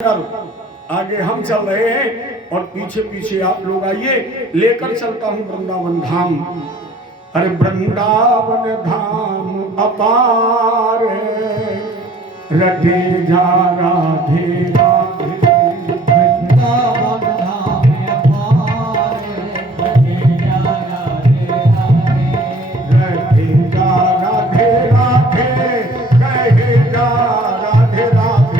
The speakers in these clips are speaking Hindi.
आगे हम चल रहे हैं और पीछे पीछे आप लोग आइए। लेकर चलता हूँ वृंदावन धाम। अरे वृंदावन धाम अपार रटे जा राधे राधे। वृंदावन धाम अपार रटे जा राधे राधे। रटे जा राधे राधे कहे जा राधे राधे।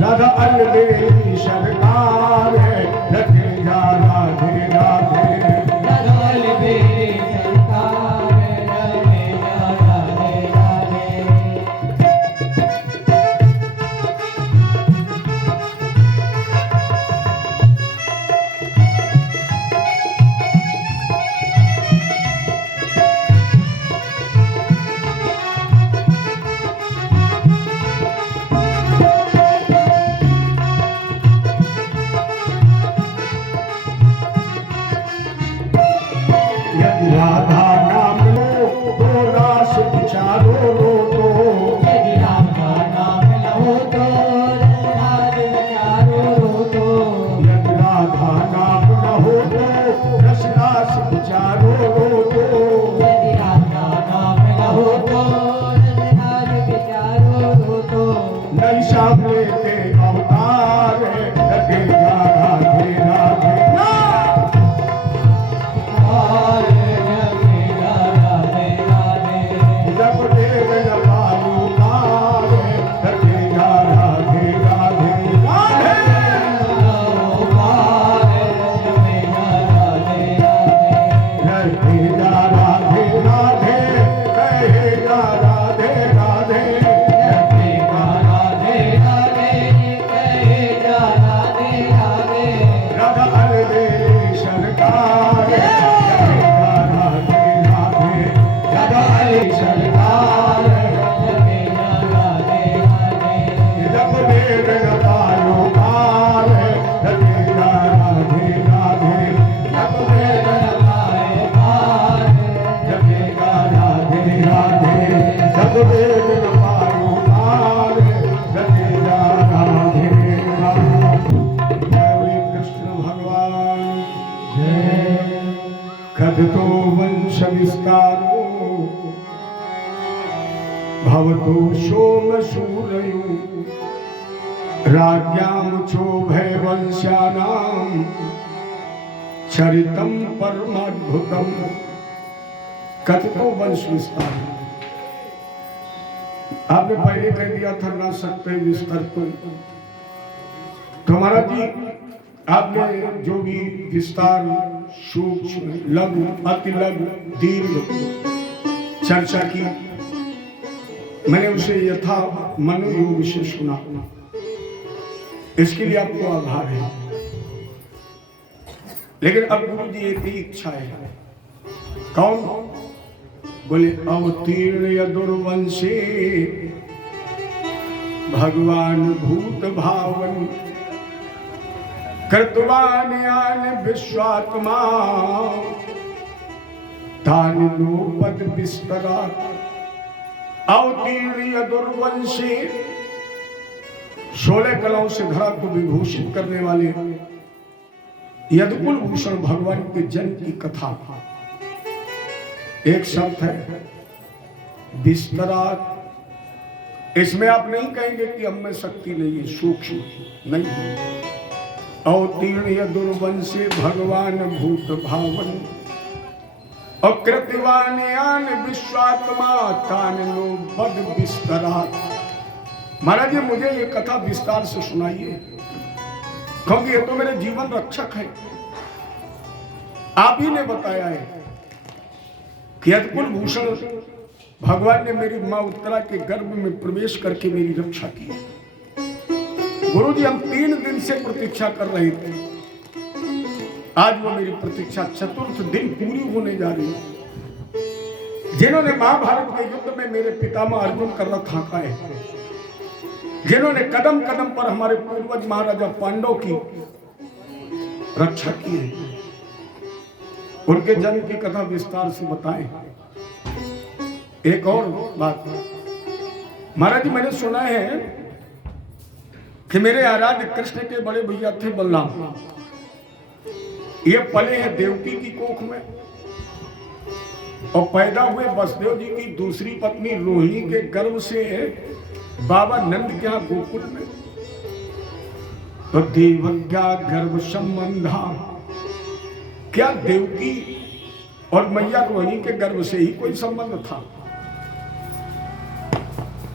राधा अलबेली सरकार रखे जा राधे राधे। राधा अलबेली सरकार रखे जा राधे राधे। राधा नाम लो तो रास विचारो रो तो। यदि राधा नाम लो तो रास विचारो रो तो। यदि राधा नाम न हो तो रस रास विचारो रो तो। यदि राधा नाम न हो तो रस रास विचारो रो तो। नहीं सामने के अवतार लगे जा राधे राधे। कथतो वंश विस्तारो भवतो सोम सूरयो। राज्ञां चोभय वंश्यानां चरितं परमाद्भुतम्। कथतो वंश विस्तार। आपने पहले कह दिया था ना सकते विस्तार को। तो महाराज जी आपने जो भी विस्तार, सूक्ष्म, लघु, अति लघु, दीर्घ चर्चा की, मैंने उसे यथा मनोयोग से सुना, इसके लिए आपको आभार है। लेकिन अब गुरु जी एक ही इच्छा है। कौन? बोले अवतीर्ण यदुर्वंशे भगवान भूत भावन कृतवान यान विश्वात्मा तान लोपद विस्तरा। अवतीर्ण यदुर्वंशे, 16 कलाओं से धरा को विभूषित करने वाले यदुकुल भूषण भगवान के जन्म की कथा। एक शब्द है विस्तरा। इसमें आप नहीं कहेंगे कि हम में शक्ति नहीं है, सूक्ष्म नहीं। अवतीर्ण यदुर्वंशे भगवान भूत भावन अकृतवान यान विश्वात्मा तान लो बद विस्तरा। महाराज जी मुझे ये कथा विस्तार से सुनाइए, क्योंकि ये तो मेरे जीवन रक्षक है। आप ही ने बताया है कि यदुकुल भूषण भगवान ने मेरी मां उत्तरा के गर्भ में प्रवेश करके मेरी रक्षा की। गुरु जी हम 3 दिन से प्रतीक्षा कर रहे थे, आज वो मेरी प्रतीक्षा 4th दिन पूरी होने जा रही है। जिन्होंने महाभारत के युद्ध में मेरे पितामह अर्जुन का रथ हाँका है, जिन्होंने कदम कदम पर हमारे पूर्वज महाराजा पांडव की रक्षा की है, उनके जन्म की कथा विस्तार से बताएं। एक और बात महाराज जी, मैंने सुना है कि मेरे आराध्य कृष्ण के बड़े भैया थे बलराम, ये पले हैं देवकी की कोख में और पैदा हुए वसुदेव जी की दूसरी पत्नी रोहिणी के गर्भ से बाबा नंद के यहाँ गोकुल में। तो देवज्ञा गर्भ संबंधा, क्या देवकी और मैया रोहिणी के गर्भ से ही कोई संबंध था?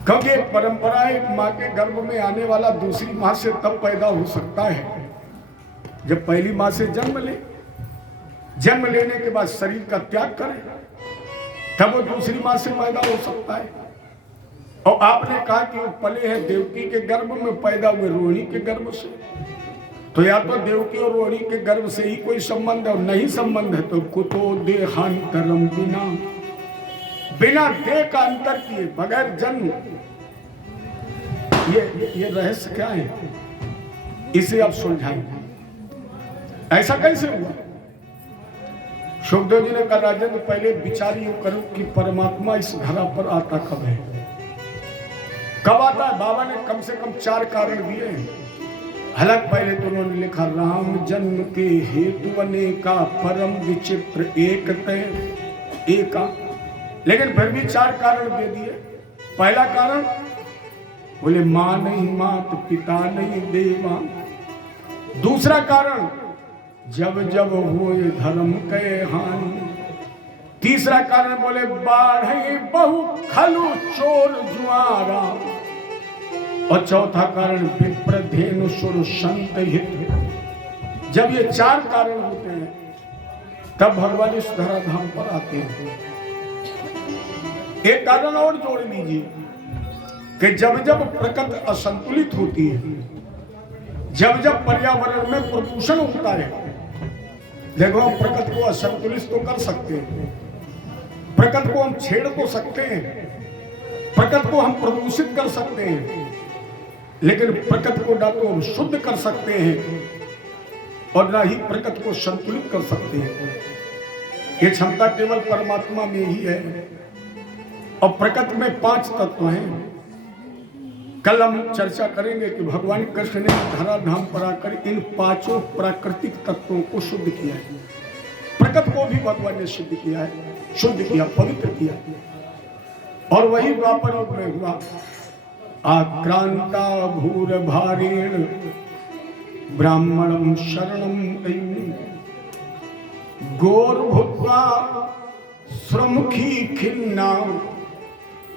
क्योंकि एक परंपरा है, एक माँ के गर्भ में आने वाला दूसरी माँ से तब पैदा हो सकता है जब पहली माँ से जन्म ले, जन्म लेने के बाद शरीर का त्याग करे, तब वो दूसरी माँ से पैदा हो सकता है। और आपने कहा कि वो पले हैं देवकी के गर्भ में, पैदा हुए रोहिणी के गर्भ से, तो या तो देवकी और रोहिणी के गर्भ से ही कोई संबंध है, और नहीं संबंध है तो कुतो देहांतरम बिना, बिना देह का अंतर किए बगैर जन्म, ये रहस्य क्या है, इसे आप सुलझाएंगे। ऐसा कैसे हुआ? सुखदेव जी ने कहा राजेंद्र पहले विचार यूं करो कि परमात्मा इस धरा पर आता कब है, कब आता है? बाबा ने कम से कम 4 कारण दिए हैं। हालांकि पहले तो उन्होंने लिखा राम जन्म के हेतु अनेका परम विचित्र एक तय एका, लेकिन फिर भी 4 कारण दे दिए। पहला कारण बोले मां नहीं मात, पिता नहीं देवा। दूसरा कारण जब जब हुए धर्म के हानि। तीसरा कारण बोले बाढ़े बहु खलु चोर जुआरा। और चौथा कारण विप्र धेनु सुर संत हित। जब ये 4 कारण होते हैं तब भगवान इस धराधाम पर आते हैं। एक कारण और जोड़ लीजिए कि जब जब प्रकृति असंतुलित होती है, जब जब पर्यावरण में प्रदूषण होता है, देखो हम प्रकृति को असंतुलित तो कर सकते हैं, प्रकृति को हम छेड़ तो सकते हैं, प्रकृति को हम प्रदूषित कर सकते हैं, लेकिन प्रकृति को ना तो हम शुद्ध कर सकते हैं और ना ही प्रकृति को संतुलित कर सकते हैं। ये क्षमता केवल परमात्मा में ही है। और प्रकृति में 5 तत्व हैं। कल हम चर्चा करेंगे कि भगवान कृष्ण ने धराधाम पर आकर इन 5 प्राकृतिक तत्वों को शुद्ध किया है। प्रकृति को भी भगवान ने सिद्ध किया है, शुद्ध किया, पवित्र किया। और वही द्वापर युग में हुआ। आक्रांता भूर भारेण ब्राह्मणम शरणम गौर भूत्वा श्रमुखी खिन्ना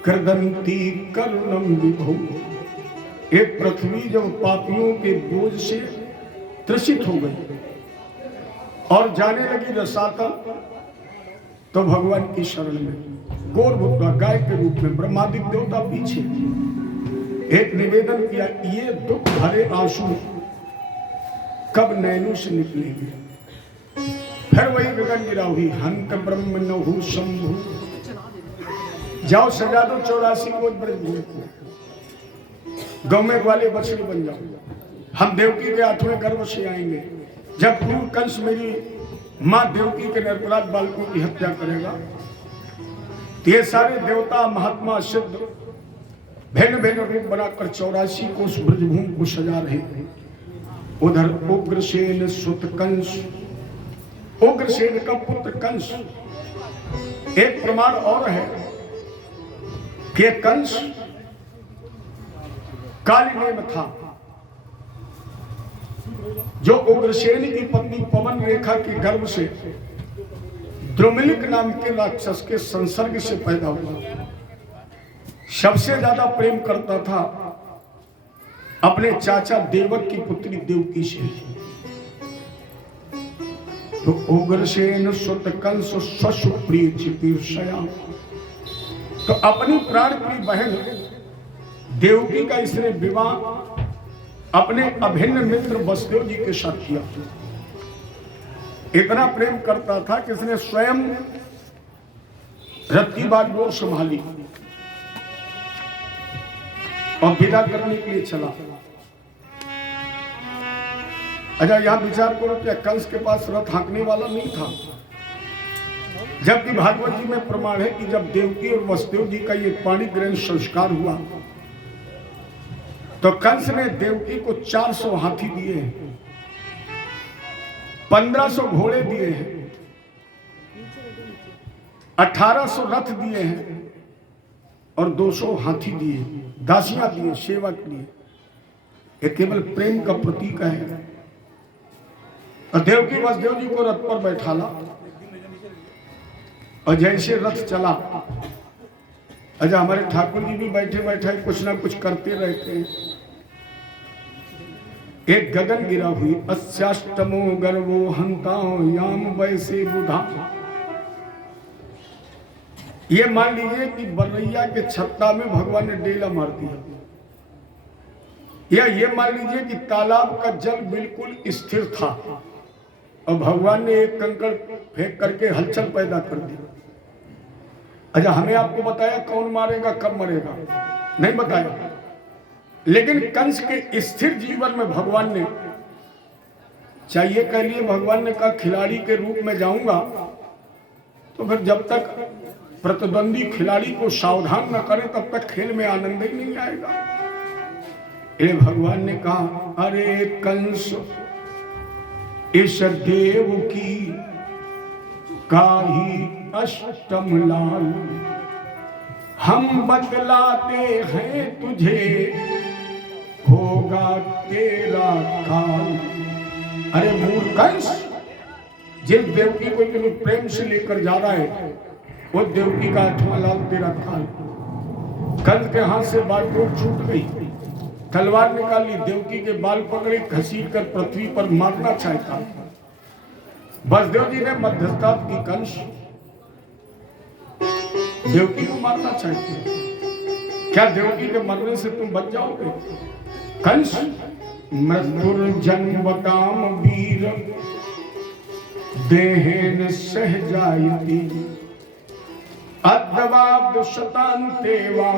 कृदंती करुणम विभो। एक पृथ्वी जब पापियों के बोझ से त्रसित हो गई और जाने लगी रसातल, तो भगवान की शरण में गौर भुक्ता गाय के रूप में ब्रह्मादिक देवता पीछे एक निवेदन किया, ये दुख भरे आंसू कब नैनों से निकलेंगे। फिर वही गगन गिरा हुई, हंत ब्रह्म नहु शंभु, जाओ सजा दो 84 कोस ब्रजभूमि को, गौमें वाले बछड़े बन जाओ, हम देवकी के 8वें गर्भ से आएंगे। जब क्रूर कंस मेरी मां देवकी के निर्पराध बालकों की हत्या करेगा, ये सारे देवता महात्मा सिद्ध भिन्न भिन्न रूप बनाकर 84 कोस ब्रजभूमि को सजा रहे थे। उधर उग्रसेन सुत कंस, उग्रसेन का पुत्र कंस, एक प्रमाण और है कि कंस कालीनेम था, जो उग्रसेन की पत्नी पवन रेखा के गर्भ से द्रुमिलिक नाम के राक्षस के संसर्ग से पैदा हुआ। सबसे ज्यादा प्रेम करता था अपने चाचा देवक की पुत्री देवकी से। तो उग्रसेन सुत कंस स्वसुप्रिय चिकीर्षया, तो अपनी प्राण प्रिय बहन देवकी का इसने विवाह अपने अभिन्न मित्र वसुदेव जी के साथ किया। इतना प्रेम करता था कि इसने स्वयं रथ की बागडोर संभाली और विदा करने के लिए चला। अच्छा, यहां विचार करो, क्या कंस के पास रथ हाँकने वाला नहीं था? जबकि भागवत जी में प्रमाण है कि जब देवकी और वसुदेव जी का ये पाणी ग्रहण संस्कार हुआ तो कंस ने देवकी को 400 हाथी दिए हैं, 1500 घोड़े दिए हैं, 1800 रथ दिए हैं और 200 हाथी दिए, दासियां दिए, सेवा के लिए। ये केवल प्रेम का प्रतीक है। और देवकी वसुदेव जी को रथ पर बैठाला और जैसे रथ चला, अच्छा हमारे ठाकुर जी भी बैठे बैठे कुछ ना कुछ करते रहते हैं। एक गगन गिरा हुई, अस्याष्टमो गर्वो हंताओ याम वैसे बुधा। ये मान लीजिए कि बरैया के छत्ता में भगवान ने डेला मार दिया, या ये मान लीजिए कि तालाब का जल बिल्कुल स्थिर था और भगवान ने एक कंकड़ फेंक करके हलचल पैदा कर दी। अच्छा, हमें आपको बताया कौन मारेगा कब मरेगा? नहीं बताया। लेकिन कंस के स्थिर जीवन में भगवान ने, चाहिए कह लिए भगवान ने कहा खिलाड़ी के रूप में जाऊंगा, तो फिर जब तक प्रतिद्वंदी खिलाड़ी को सावधान न करे तब तक खेल में आनंद ही नहीं आएगा। ए भगवान ने कहा, अरे कंस, इस देव की काही अष्टम लाल, हम बतलाते हैं तुझे, होगा तेरा काल। अरे मूर्ख कंस, जिस देवकी को तुम प्रेम से लेकर जा रहा है वो देवकी का 8वां लाल तेरा काल। कंस के हाथ से बागडोर छूट गई, तलवार निकाली, देवकी के बाल पकड़े, घसीट कर पृथ्वी पर मारना चाहता। वसुदेव जी ने मध्यस्थता की, कंस देवकी को मारना चाहते, क्या देवकी के मरने से तुम बच जाओगे? कंस, मृत्युर्जन्मताम वीर देहेन सहजायति, अद्वाब शतान्तेवा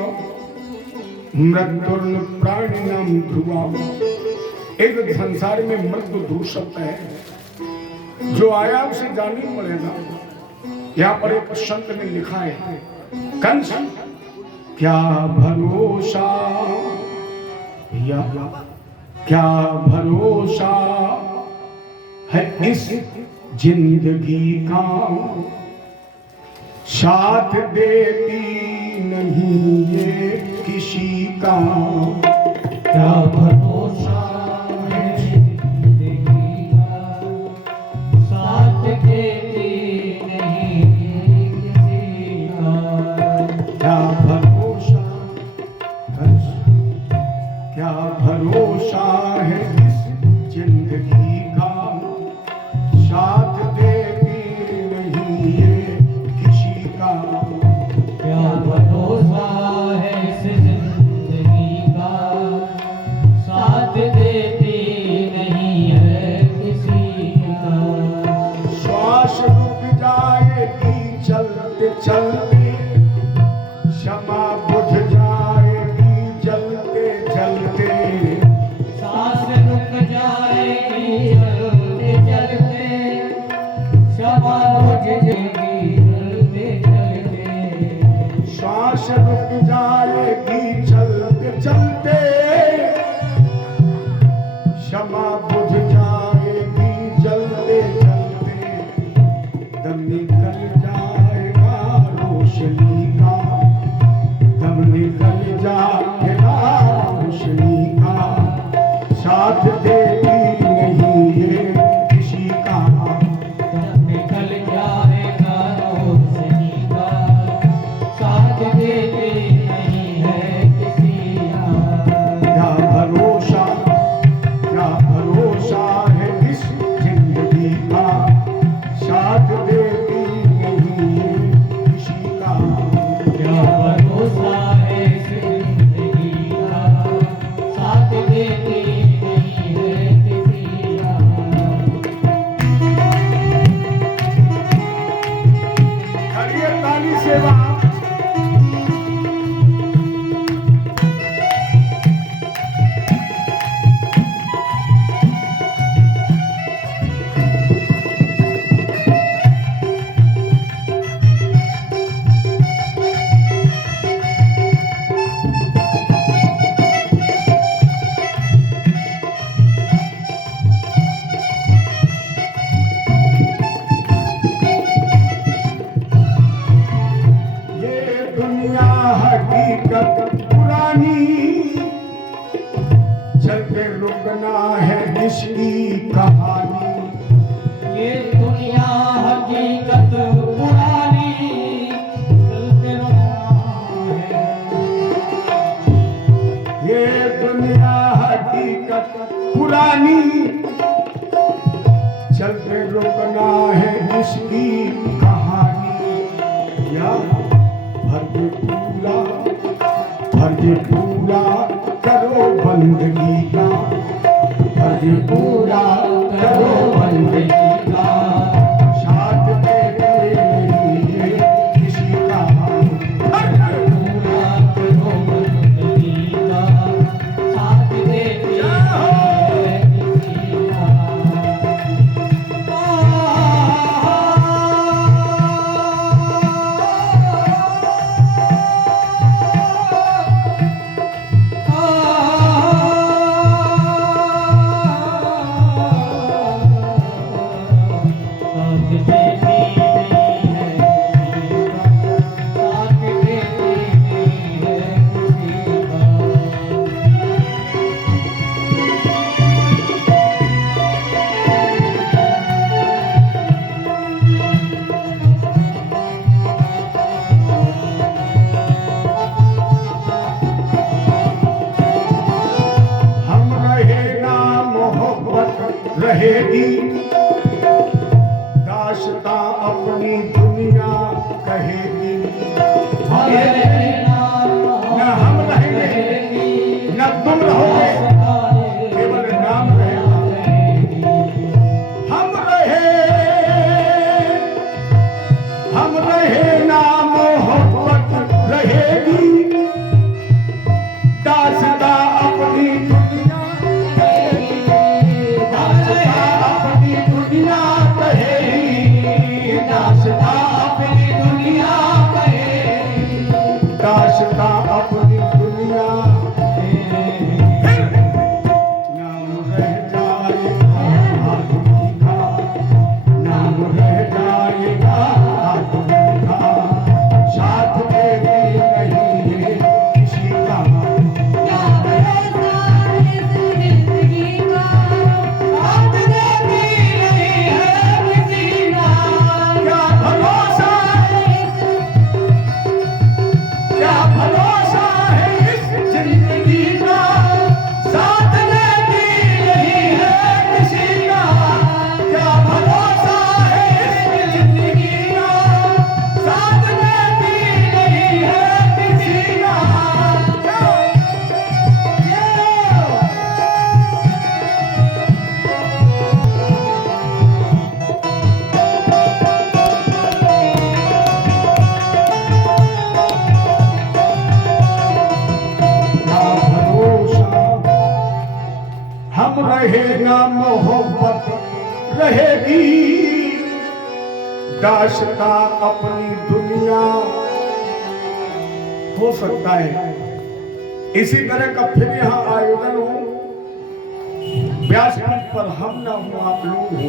मृत्युर्न प्राणिनाम ध्रुवा। एक संसार में मृत्यु ध्रुव शब्द है, जो आया उसे जानी पड़ेगा। यहाँ पर एक संत ने लिखा है, कंस क्या भरोसा, या क्या भरोसा है इस जिंदगी का, साथ देती नहीं ये किसी का। क्या भरोसा है जिंदगी का, साथ देती नहीं किसी का। क्या भरोसा, क्या बुझ जाएगी जलते जलते, दम निकल जाएगा रोशनी का, दम निकल जाएगा रोशनी का, साथ देती नहीं ये किसी का, दम निकल जाएगा रोशनी का, साथ देते नहीं है किसी का। क्या भरोसा है इस जिंदगी का, साथ देती नहीं है किसी का। क्या भरोसा है इस जिंदगी का, साथ देती नहीं है किसी का। करिए ताली सेवा। ये दुनिया हकीकत पुरानी, चलते रुकना है इसकी कहानी। ये दुनिया हकीकत पुरानी, चलते रहना है। ये दुनिया हकीकत पुरानी, चलते रुकना है इसकी कहानी। या फर्ज पूरा करो बंदगी का, फर्ज पूरा करो बंदगी का, साथ देते नहीं है किसी का। पूरा करो बंदगी का, साथ देते नहीं है किसी का। हम रहे ना मोहब्बत रहेगी, दास्तां अपनी दुनिया कहेगी। न हम रहेंगे न तुम रहोगे, केवल नाम रहेगा। हम रहे ना मोहब्बत रहेगी, दास्तां अपनी दुनिया अपनी दुनिया कहेगी, दास्तां अपनी दुनिया कहेगी, दास्तां अपनी दुनिया। नाम रह जाएगा आदमी का, नाम रह जाएगा आदमी का, साथ देती नहीं है किसी का। क्या भरोसा इस जिंदगी का, साथ देती नहीं है किसी का। क्या भरोसा क्या भरोसा है इस जिंदगी का, साथ देती नहीं है किसी का। क्या भरोसा है इस जिंदगी का, साथ देती नहीं है किसी का। क्या भरोसा हम रहेगा मोहब्बत रहेगी, दास्तां अपनी दुनिया। हो सकता है इसी तरह का फिर यहाँ आयोजन हो, व्यासपीठ पर हम ना हो, आप लोग हो।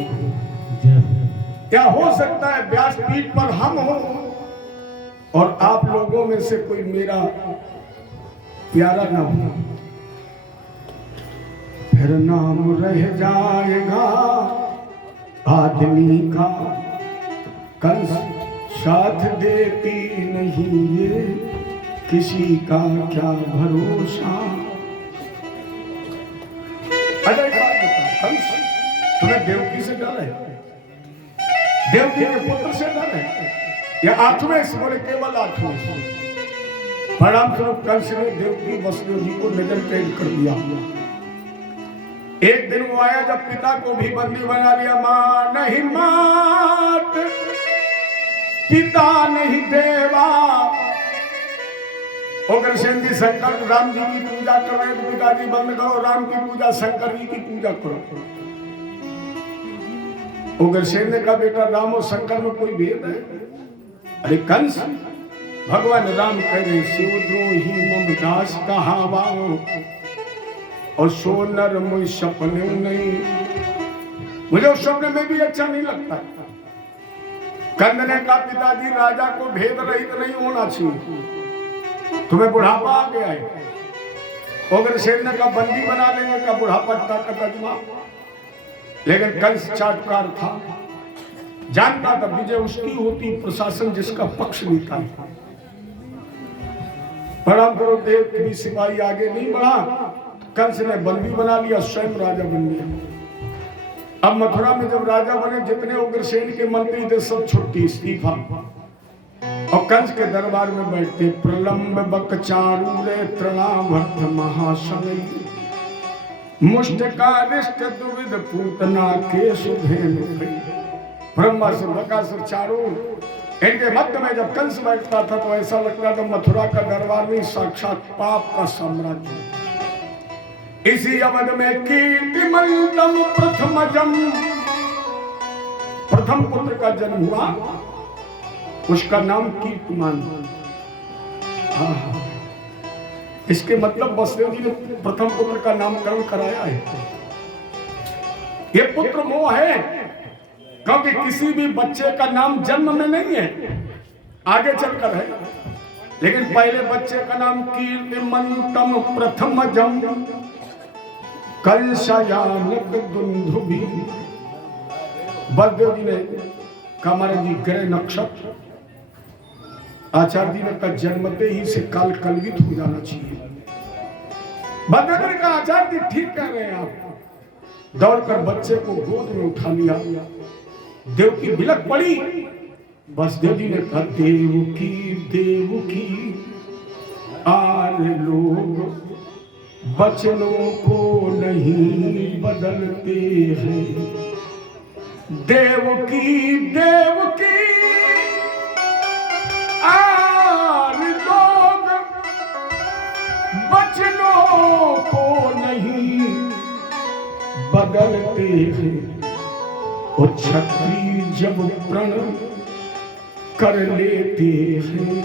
क्या हो सकता है व्यासपीठ पर हम हो और आप लोगों में से कोई मेरा प्यारा ना हो, फिर नाम रह जाएगा आदमी का। कंस साथ देती नहीं ये, किसी का क्या भरोसा। अरे एक बात बता, कंस तुम्हें देवकी से डर है? देवकी के पुत्र से डर है या आठवें से? बोले केवल आठवें से। परिणाम स्वरूप कंस ने देवकी वसुदेव जी को नजर कैद कर दिया। एक दिन वो आया जब पिता को भी बंदी बना लिया। मां नहीं मात, पिता नहीं देवा। उग्रसेन जी शंकर राम जी की पूजा कर रहे तो पिताजी बंद करो, राम की पूजा शंकर जी की पूजा करो। उग्रसेन ने कहा बेटा राम और शंकर में कोई भेद है? अरे कंस, भगवान राम कह रहे शिवद्रोही मम दास कहावा और सो नर मुझ सपने नहीं। मुझे उस सपने में भी अच्छा नहीं लगता। कंद ने कहा पिताजी राजा को भेद रहित नहीं होना चाहिए, तुम्हें बुढ़ापा आ गया है। उग्रसेन ने कहा बंदी बना लेंगे का बुढ़ापा ताकत अजमा। लेकिन कंस चाटुकार था, जानता था विजय उसकी होती, प्रशासन जिसका पक्ष लेता है। परम गुरुदेव के भी सिपाही आगे नहीं बढ़ा, कंस ने बंदी बना लिया, स्वयं राजा बन गया। अब मथुरा में जब राजा बने, जितने उग्रसेन के मंत्री थे सब छुट्टी, इस्तीफा। और कंस के दरबार में बैठते प्रलंब बक चारूरे तृणावर्त महाशय मुष्टकारिष्ट दुविध पूतना के सुधेन। ब्रह्मासुर बकासुर चारों इनके मध्य में जब कंस बैठता था तो ऐसा लगता था मथुरा का दरबार नहीं, साक्षात पाप का साम्राज्य। इसी अवध में कीर्तिमंतम प्रथम पुत्र का जन्म हुआ, उसका नाम कीर्तिमान। इसके मतलब वसुदेव जी ने प्रथम पुत्र का नामकरण कराया है। ये पुत्र मोह है, क्योंकि किसी भी बच्चे का नाम जन्म में नहीं है, आगे चलकर है। लेकिन पहले बच्चे का नाम कीर्तिमंतम प्रथमजम कलशयानक दुंदुभि। बलदेव जी ने कमर जी ग्रह नक्षत्र, आचार्य जी ने कहा जन्मते ही से काल कलवित हो जाना चाहिए। बलदेव ने कहा आचार्य जी ठीक कह रहे हैं आप। दौड़कर बच्चे को गोद में उठा लिया, देव की बिलक पड़ी। बस देव जी ने कहा देव की आर लोग बचनों को नहीं बदलते हैं। देव की आर लोग बचनों को नहीं बदलते हैं। वो छत्री जब प्रण कर लेते हैं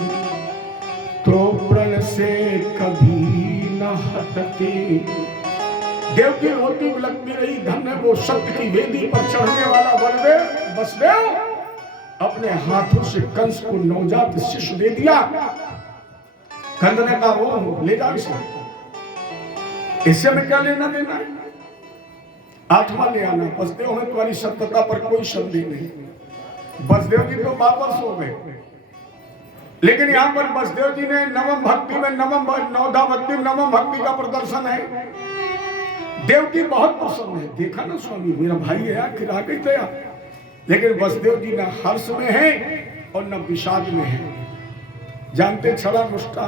तो प्रण से कभी न हटते। देव की रोटी लगती रही, धन्य वो सत्य की वेदी पर चढ़ने वाला बलदेव वसुदेव अपने हाथों से कंस को नवजात शिशु दे दिया। कंद ने कहा वो ले जाओ इसे, इससे में क्या लेना देना है, आठवां ले आना। वसुदेव में तुम्हारी सत्यता पर कोई संदेह नहीं। वसुदेव जी तो वापस हो गए, लेकिन यहाँ पर वसुदेव जी ने नवम भक्ति में नवम भक्ति का प्रदर्शन है। देव की बहुत प्रसन्न है, देखा ना स्वामी मेरा भाई है आखिर आ गई दया। लेकिन वसुदेव जी न हर्ष में है और न विषाद में है, जानते छड़ा नुष्टा।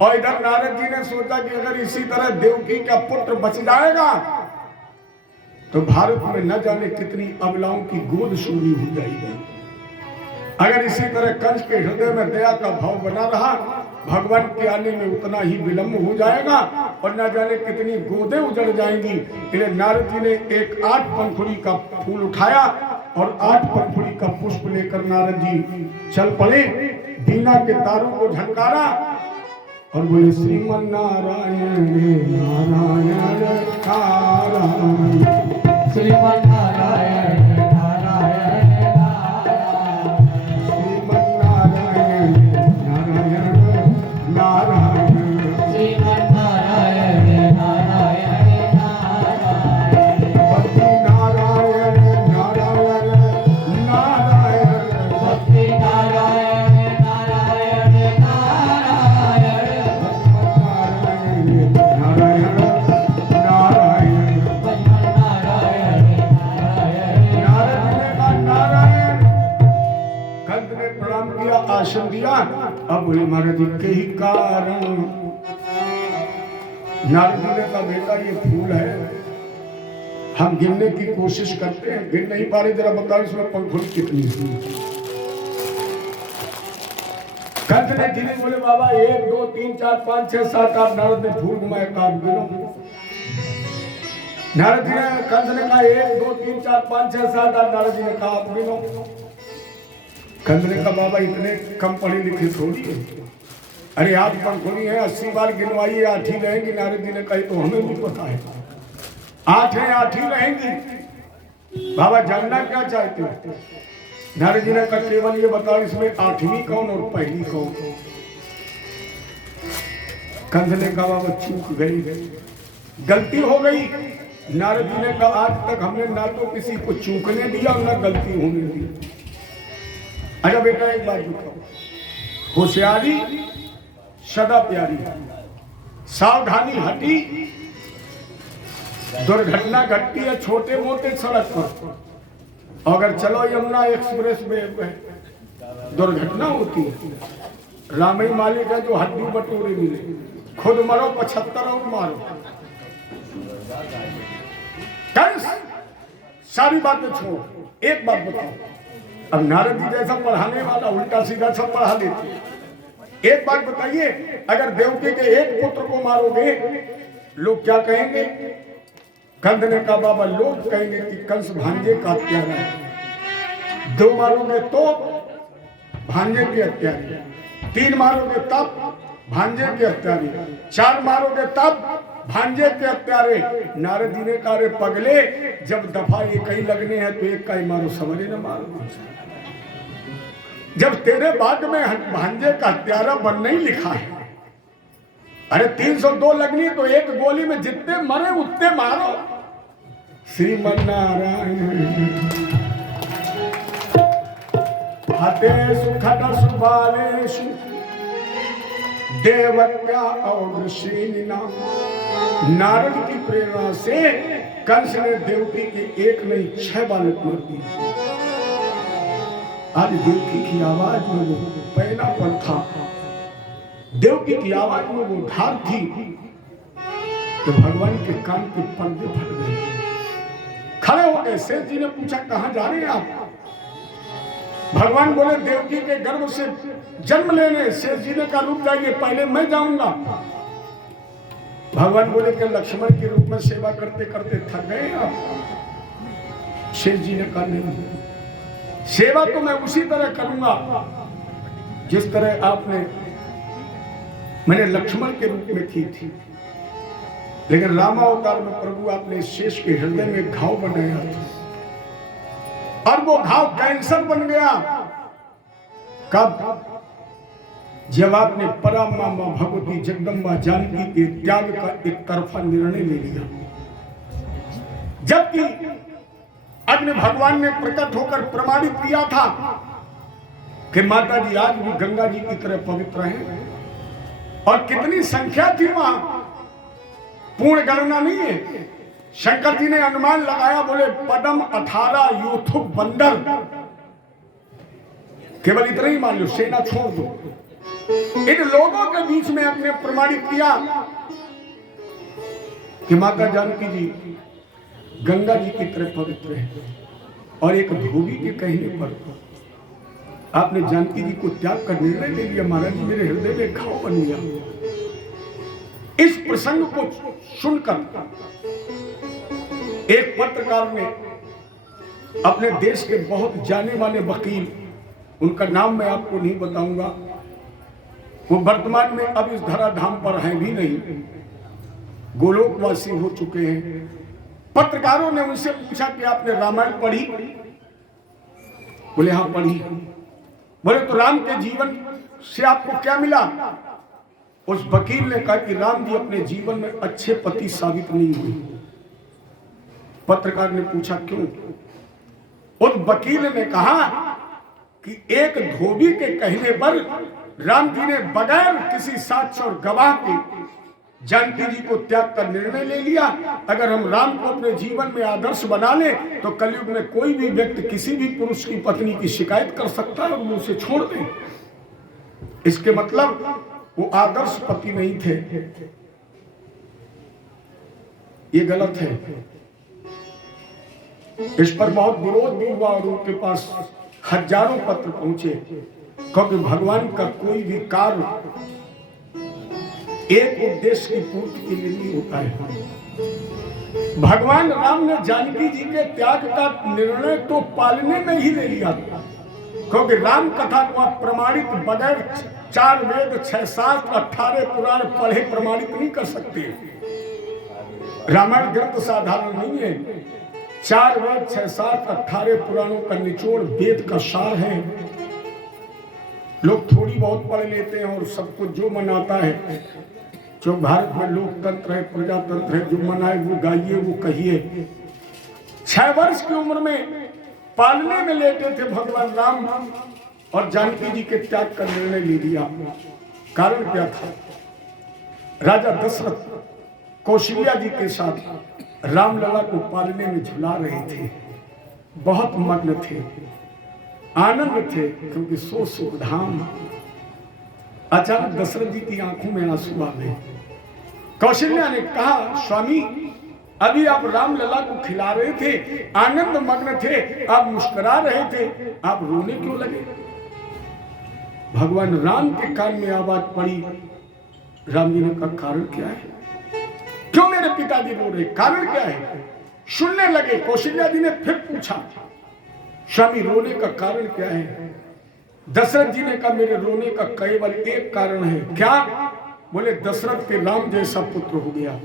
और इधर नारद जी ने सोचा कि अगर इसी तरह देवकी का पुत्र बच जाएगा तो भारत में न जाने कितनी अबलाओं की गोद सूरी हो जाएगी। अगर इसी तरह कंस के हृदय में दया का भाव बना रहा, भगवान के आने में उतना ही विलंब हो जाएगा और न जाने कितनी गोदें उजड़ जाएंगी। इसलिए नारद जी ने एक 8 पंखुड़ी का फूल उठाया और 8 पंखुड़ी का पुष्प लेकर नारद जी चल पड़े। बीना के तारों को झनकारा और बोले श्रीमन नारायण नारायण नारायण श्रीमन नारायण नारायण नारायण श्रीमन नारायण नारायण नारायण श्रीमन नारायण नारायण नारायण भक्ति नारायण नारायण नारायण भक्ति नारायण नारायण नारायण नारायण नारायण भजन नारायण नारायण नारायण कंद ने प्रणाम किया, आसन दिया। अब बोले महाराज जी के ही कारण नारद जी ने कहा बेटा ये फूल है, हम गिनने की कोशिश करते हैं, गिन नहीं पा रहे, जरा बताओ इसमें पंखुड़ी कितनी है। कंद ने गिने, बोले बाबा 1 2 3 4 5 6 7 8। नारद ने फूल घुमाए, कहा गिनो। नारद जी ने, कंस ने कहा 1 2 3 4 5 6 7 8। नारद जी ने कहा आप गिनो। कंस ने कहा बाबा इतने कम पढ़े लिखे थोड़ी है, अरे आप पंखुड़ी है 80 बार गिनवाइए 8 ही रहेंगी। नारद जी ने कहा तो हमें भी पता है 8 है 8 ही रहेंगी। बाबा जानना क्या चाहते हो? नारद जी ने कहा केवल ये बताओ इसमें 8वीं कौन और पहली कौन? कंस ने कहा बाबा चूक गई, गलती हो गई। नारद जी ने कहा आज तक हमने ना तो किसी को चूकने दिया और ना गलती होने दी। अच्छा बेटा एक बात बताओ, होशियारी सदा प्यारी, सावधानी हटी, दुर्घटना घटती है छोटे मोटे सड़क पर। अगर चलो यमुना एक्सप्रेस में दुर्घटना होती है, रामई मालिक है जो हड्डी बटोरे मिले, खुद मरो 75 और मारो। कंस सारी बातें छोड़, एक बात बताओ। अब नारद जी जैसा पढ़ाने वाला उल्टा सीधा सब पढ़ा देते। एक बात बताइए, अगर देवकी के एक पुत्र को मारोगे लोग क्या कहेंगे? कंस ने कहा बाबा लोग कहेंगे कि कंस भांजे का हत्यारा है। 2 मारोगे तो भांजे की हत्यारी, 3 मारोगे तब भांजे के हत्यारे, 4 मारोगे तब भांजे के हत्यारे। नारद जी ने कहा रे पगले, जब दफा एक ही लगने हैं तो एक का ही मारो, समझे न मारो। जब तेरे भाग्य में भांजे का हत्यारा बनना ही लिखा है, अरे 302 लगनी तो एक गोली में जितने मरे उतने मारो। श्रीमन नारायण हतेषु खटसु बालेषु देवत्या और ऋषिना। नारद की प्रेरणा से कंस ने देवकी के 1 नहीं 6 बालक मार दिए। आज देवकी की आवाज में वो पहला पर था, देवकी की आवाज में वो धार थी तो भगवान के कान के पर्दे फट गए। खड़े हो गए। सेठ जी ने पूछा कहां जा रहे हैं आप? भगवान बोले देवकी के गर्भ से जन्म लेने। शेष जी ने कहा रुक जाइए, पहले मैं जाऊंगा। भगवान बोले कि लक्ष्मण के रूप में सेवा करते करते थक गए आप? शेष जी ने कहा नहीं, सेवा तो मैं उसी तरह करूंगा जिस तरह आपने मैंने लक्ष्मण के रूप में की थी। लेकिन रामावतार में प्रभु आपने शेष के हृदय में घाव बनाया था और वो घाव कैंसर बन गया। कब? जब आपने परामा मां भगवती जगदम्बा जानकी के त्याग का एक तरफा निर्णय ले लिया। जबकि अग्नि भगवान ने प्रकट होकर प्रमाणित किया था कि माता जी आज भी गंगा जी की तरह पवित्र हैं। और कितनी संख्या थी वहां, पूर्ण गणना नहीं है। शंकर जी ने अनुमान लगाया, बोले पदम 18 यूथुक बंदर। केवल इतना ही मान लो, सेना छोड़ दो। इन लोगों के बीच में आपने प्रमाणित किया कि माता जानकी जी गंगा जी की तरह पवित्र है। और एक धोबी के कहने पर आपने जानकी जी को त्याग का निर्णय ले लिया। महाराज जी मेरे हृदय में घाव बन गया। इस प्रसंग को सुनकर एक पत्रकार ने अपने देश के बहुत जाने माने वकील, उनका नाम मैं आपको नहीं बताऊंगा, वो वर्तमान में अब इस धराधाम पर हैं भी नहीं, गोलोकवासी हो चुके हैं। पत्रकारों ने उनसे पूछा कि आपने रामायण पढ़ी? बोले हाँ पढ़ी। बोले तो राम के जीवन से आपको क्या मिला? उस वकील ने कहा कि राम जी अपने जीवन में अच्छे पति साबित नहीं हुए। पत्रकार ने पूछा क्यों? उस वकील ने कहा कि एक धोबी के कहने पर राम जी ने बगैर किसी साक्ष्य और गवाह के जानकी जी को त्याग का निर्णय ले लिया। अगर हम राम को अपने जीवन में आदर्श बना लें तो कलयुग में कोई भी व्यक्ति किसी भी पुरुष की पत्नी की शिकायत कर सकता है और वो उसे छोड़ दे। इसके मतलब वो आदर्श पति नहीं थे। ये गलत है। इस पर बहुत विरोध भी हुआ और उनके पास हजारों पत्र पहुंचे, क्योंकि भगवान का कोई भी कार्य एक उद्देश्य की पूर्ति के लिए नहीं होता है। भगवान राम ने जानकी जी के त्याग का निर्णय तो पालने में ही ले लिया था, क्योंकि राम कथा को आप प्रमाणित बगैर 4 वेद 6 शास्त्र 18 पुराण पढ़े प्रमाणित नहीं कर सकते। रामायण ग्रंथ साधारण नहीं है। 4 वेद 6 शास्त्र 18 पुराणों का निचोड़ वेद का सार है। लोग थोड़ी बहुत पढ़ लेते हैं और सब कुछ जो मनाता है, जो भारत में लोकतंत्र है प्रजातंत्र है, जो मनाए वो गाइए वो कहिए। 6 वर्ष की उम्र में पालने में लेटे थे भगवान राम और जानकी जी के त्याग का निर्णय ले लिया। कारण क्या था? राजा दशरथ कौशल्या जी के साथ रामलला को पालने में झुला रहे थे। बहुत मग्न थे, आनंद थे, क्योंकि सो सुखधाम। अचानक दशरथ जी की आंखों में आंसू आ गए। कौशल्या ने कहा, स्वामी अभी आप रामलला को खिला रहे थे, आनंद मग्न थे, आप मुस्कुरा रहे थे, आप रोने क्यों लगे? भगवान राम के कान में आवाज पड़ी। राम जी ने कहा, कारण क्या है? क्यों मेरे पिताजी रो रहे? कारण क्या है? सुनने लगे। कौशल्या जी ने फिर पूछा, स्वामी रोने का कारण क्या है? दशरथ जी ने कहा, मेरे रोने का केवल एक कारण है। क्या? बोले दशरथ के राम जैसा पुत्र हो गया।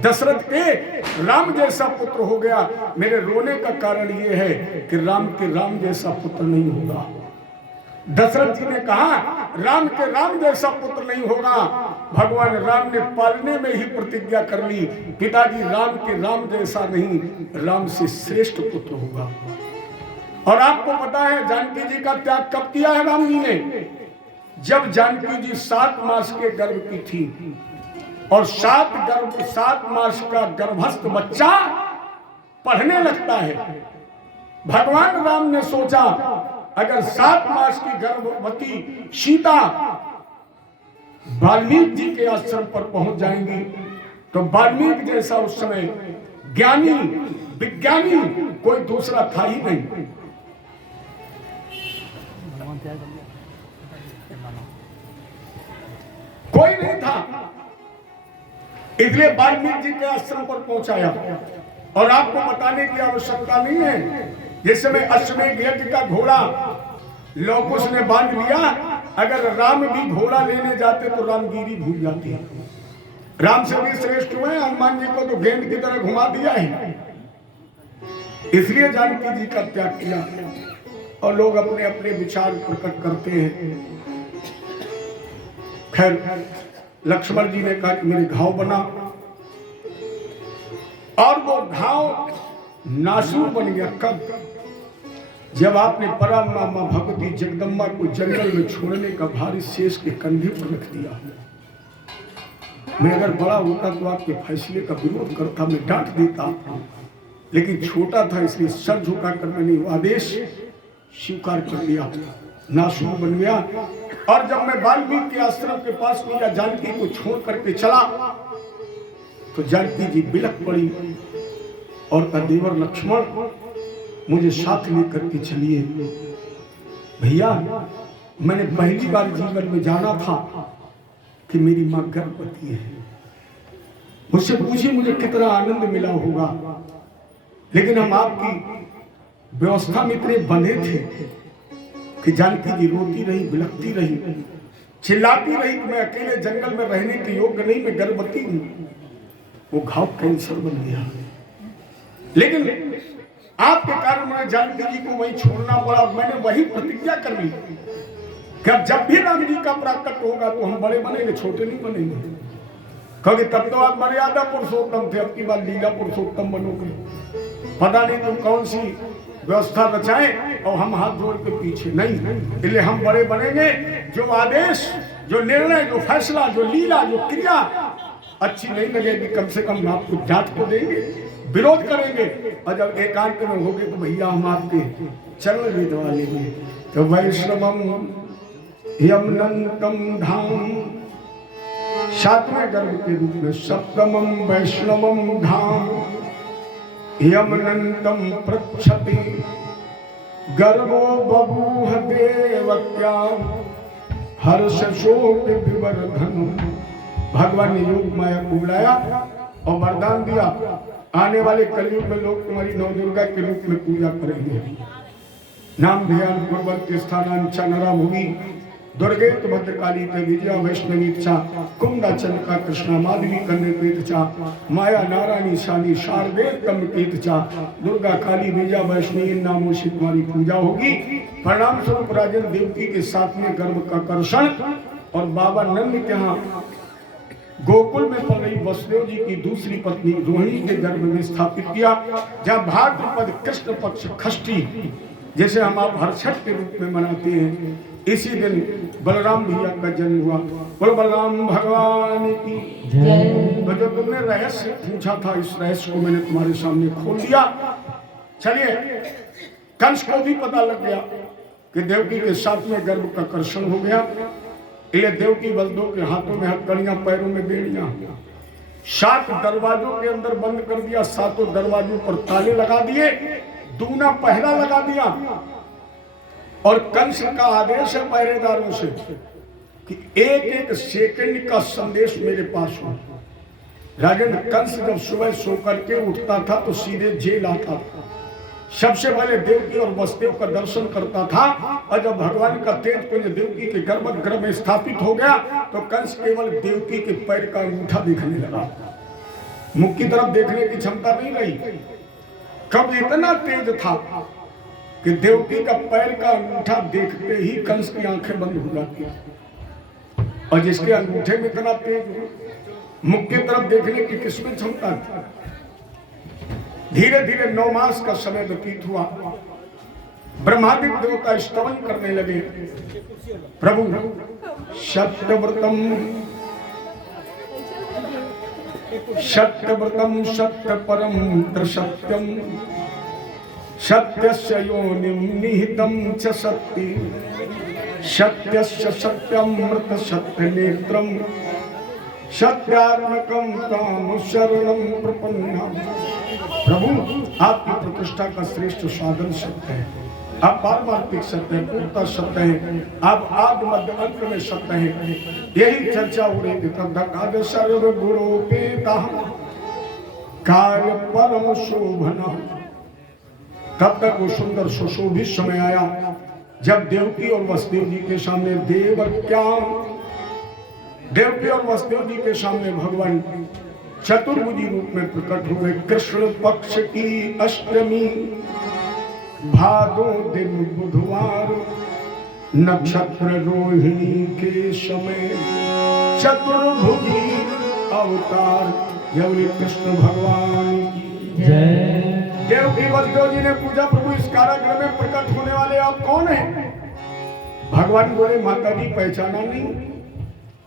दशरथ के राम जैसा पुत्र हो गया। मेरे रोने का कारण यह है कि राम के राम जैसा पुत्र नहीं होगा। दशरथ जी ने कहा, राम के राम जैसा पुत्र नहीं होगा। भगवान राम ने पालने में ही प्रतिज्ञा कर ली, पिताजी राम के राम जैसा नहीं, राम से श्रेष्ठ पुत्र होगा। और आपको पता है जानकी जी का त्याग कब किया है राम जी ने? जब जानकी जी 7 मास के गर्भ की थी और 7 मास का गर्भस्थ बच्चा पढ़ने लगता है। भगवान राम ने सोचा अगर 7 मास की गर्भवती सीता वाल्मीकि जी के आश्रम पर पहुंच जाएंगी तो वाल्मीकि जैसा उस समय ज्ञानी विज्ञानी कोई दूसरा था ही नहीं। कोई नहीं था, इसलिए वाल्मीकि जी के आश्रम पर पहुंचाया। और आपको बताने की आवश्यकता नहीं है, जिस समय अश्वमेध यज्ञ का घोड़ा लौकुश ने बांध लिया, अगर राम भी घोड़ा लेने जाते तो रामगिरी भूल जाती। राम से भी श्रेष्ठ हुए, हनुमान जी को तो गेंद की तरह घुमा दिया है। इसलिए जानकी जी का त्याग किया। और लोग अपने अपने विचार प्रकट करते हैं। खैर लक्ष्मण जी ने कहा कि मेरे घाव बना, और वो घाव नासूर बन गया। कब? जब आपने परामामा भगवती जगदम्बा को जंगल में छोड़ने का भारी शेष के कंधे पर रख दिया। मैं अगर बड़ा होता तो आपके फैसले का विरोध करता, मैं डांट देता, लेकिन छोटा था इसलिए सर झुका कर मैंने वो आदेश स्वीकार कर लिया, नासूर बन गया। और जब मैं वाल्मीकि के आश्रम के पास लिया जानकी को छोड़ करके चला तो जानकी जी बिलख पड़ी और कहा, देवर लक्ष्मण मुझे साथ लेकर के चलिए। भैया मैंने पहली बार जीवन में जाना था कि मेरी मां गर्भवती है। मुझसे पूछिए मुझे कितना आनंद मिला होगा, लेकिन हम आपकी व्यवस्था में इतने बंधे थे कि जानकी जी रोती रही, बिलखती रही। चिल्लाती रही कि मैं अकेले जंगल में रहने के योग्य नहीं, मैं गर्भवती हूं। वो घाव कैंसर बन गया। लेकिन आपके कारण मुझे जानकी जी को वहीं छोड़ना पड़ा। मैंने वही प्रतिज्ञा कर ली कि अब जब भी राम जी का प्राकट होगा तो हम बड़े बनेंगे, छोटे नहीं बनेंगे। क्योंकि तब तो आप मर्यादा पुरुषोत्तम थे, अब की बार लीला पुरुषोत्तम बनोगे। पता नहीं तुम कौन सी व्यवस्था रचाएं और हम हाथ जोड़ के पीछे नहीं। इसलिए हम बड़े बनेंगे। जो आदेश, जो निर्णय, जो फैसला, जो लीला, जो क्रिया अच्छी नहीं लगेगी, कम से कम आपको जांच को देंगे, विरोध करेंगे। और जब एकांत में होगे तो भैया हम आपके चरण विधवा लेंगे। तो वैष्णवम यमनंतम धाम, सातवें गर्भ के रूप में सप्तमम वैष्णवम धाम यमनंतम पृच्छति गर्भो बभूह देवक्या हर्ष शोक विवर्धन। भगवान ने योग माया को बुलाया और वरदान दिया, आने वाले कलयुग में लोग तुम्हारी नौ दुर्गा के रूप में पूजा करेंगे। नाम ध्यान पूर्वक स्थानांचा नरा भूमि दुर्गे भद्रकाली ते विजया वैष्णवी चा कुंदा चंद्रिका कृष्णा माधवी कन्या चा माया नारायणी शानी शारदे कम चा दुर्गा काली विजया वैष्णवी नामों से तुम्हारी पूजा होगी। परिणाम स्वरूप राजन देवकी के सातवें गर्भ का कर्षण और बाबा नंद के यहाँ गोकुल में पड़ रही वसुदेव जी की दूसरी पत्नी रोहिणी के गर्भ में स्थापित किया। जहाँ भाद्रपद कृष्ण पक्ष खष्टी, जैसे हम आप हर छठ के रूप में मनाते हैं, इसी दिन बलराम भैया का जन्म हुआ। बोलो बलराम भगवान की जय। तो जो तुमने रहस्य पूछा था, इस रहस्य को मैंने तुम्हारे सामने खोल दिया। चलिए, कंस को भी पता लग गया कि देवकी के सातवें गर्भ का कर्षण हो गया। ये देवकी बलदों के हाथों में हथकड़ियां, पैरों में बेड़ियां, 7 दरवाजों के अंदर बंद कर दिया। 7 दरवाजों पर ताले लगा दिए, दूना पहरा लगा दिया। और कंस का आदेश है पहरेदारों से कि एक एक सेकंड का संदेश मेरे पास हो। राजन, कंस जब सुबह सो करके उठता था तो सीधे जेल आता था। सबसे पहले देवकी और वसुदेव का दर्शन करता था। और जब भगवान का तेज पुंज देवकी के गर्भगृह में स्थापित हो गया तो कंस केवल देवकी के पैर का अंगूठा देखने लगा। मुख की तरफ देखने की क्षमता नहीं रही। कब इतना तेज था कि देवकी का पैर का अंगूठा देखते ही कंस की आंखें बंद हो जाती। और जिसके अंगूठे में इतना तेज, मुख की तरफ देखने की किसमें क्षमता थी। धीरे धीरे 9 मास का समय व्यतीत हुआ। ब्रह्मादिक देवता स्तवन करने लगे, प्रभु सत्यव्रतम सत्यव्रतम सत्य परम त्रिसत्यम सत्यस्य योनिं निहितं च सत्ति सत्यस्य सत्यमृत सत्यनेत्रं सत्यात्मकं तां शरणं प्रपन्ना। प्रभु, आपकी प्रतिष्ठा का श्रेष्ठ साधन सत्य है। आप पारमार्थिक सत्य है, पूर्णता सत्य है, आप आदि मध्य अंत में सत्य है। यही चर्चा हो रही थी। तब सर्व गुणोपेता काल परम शोभना। तब तक वो सुंदर सुशोभित समय आया जब देवकी और वसुदेव जी के सामने देवकी और वसुदेव जी के सामने भगवान चतुर्भुजी रूप में प्रकट हुए। कृष्ण पक्ष की अष्टमी भादो दिन बुधवार नक्षत्र रोहिणी के समय चतुर्भुजी अवतार। जय कृष्ण भगवान की जय। देवकी वसुदेव जी ने पूछा, प्रभु इस कारागृह में प्रकट होने वाले आप कौन हैं? भगवान बोले, माता जी पहचाना नहीं?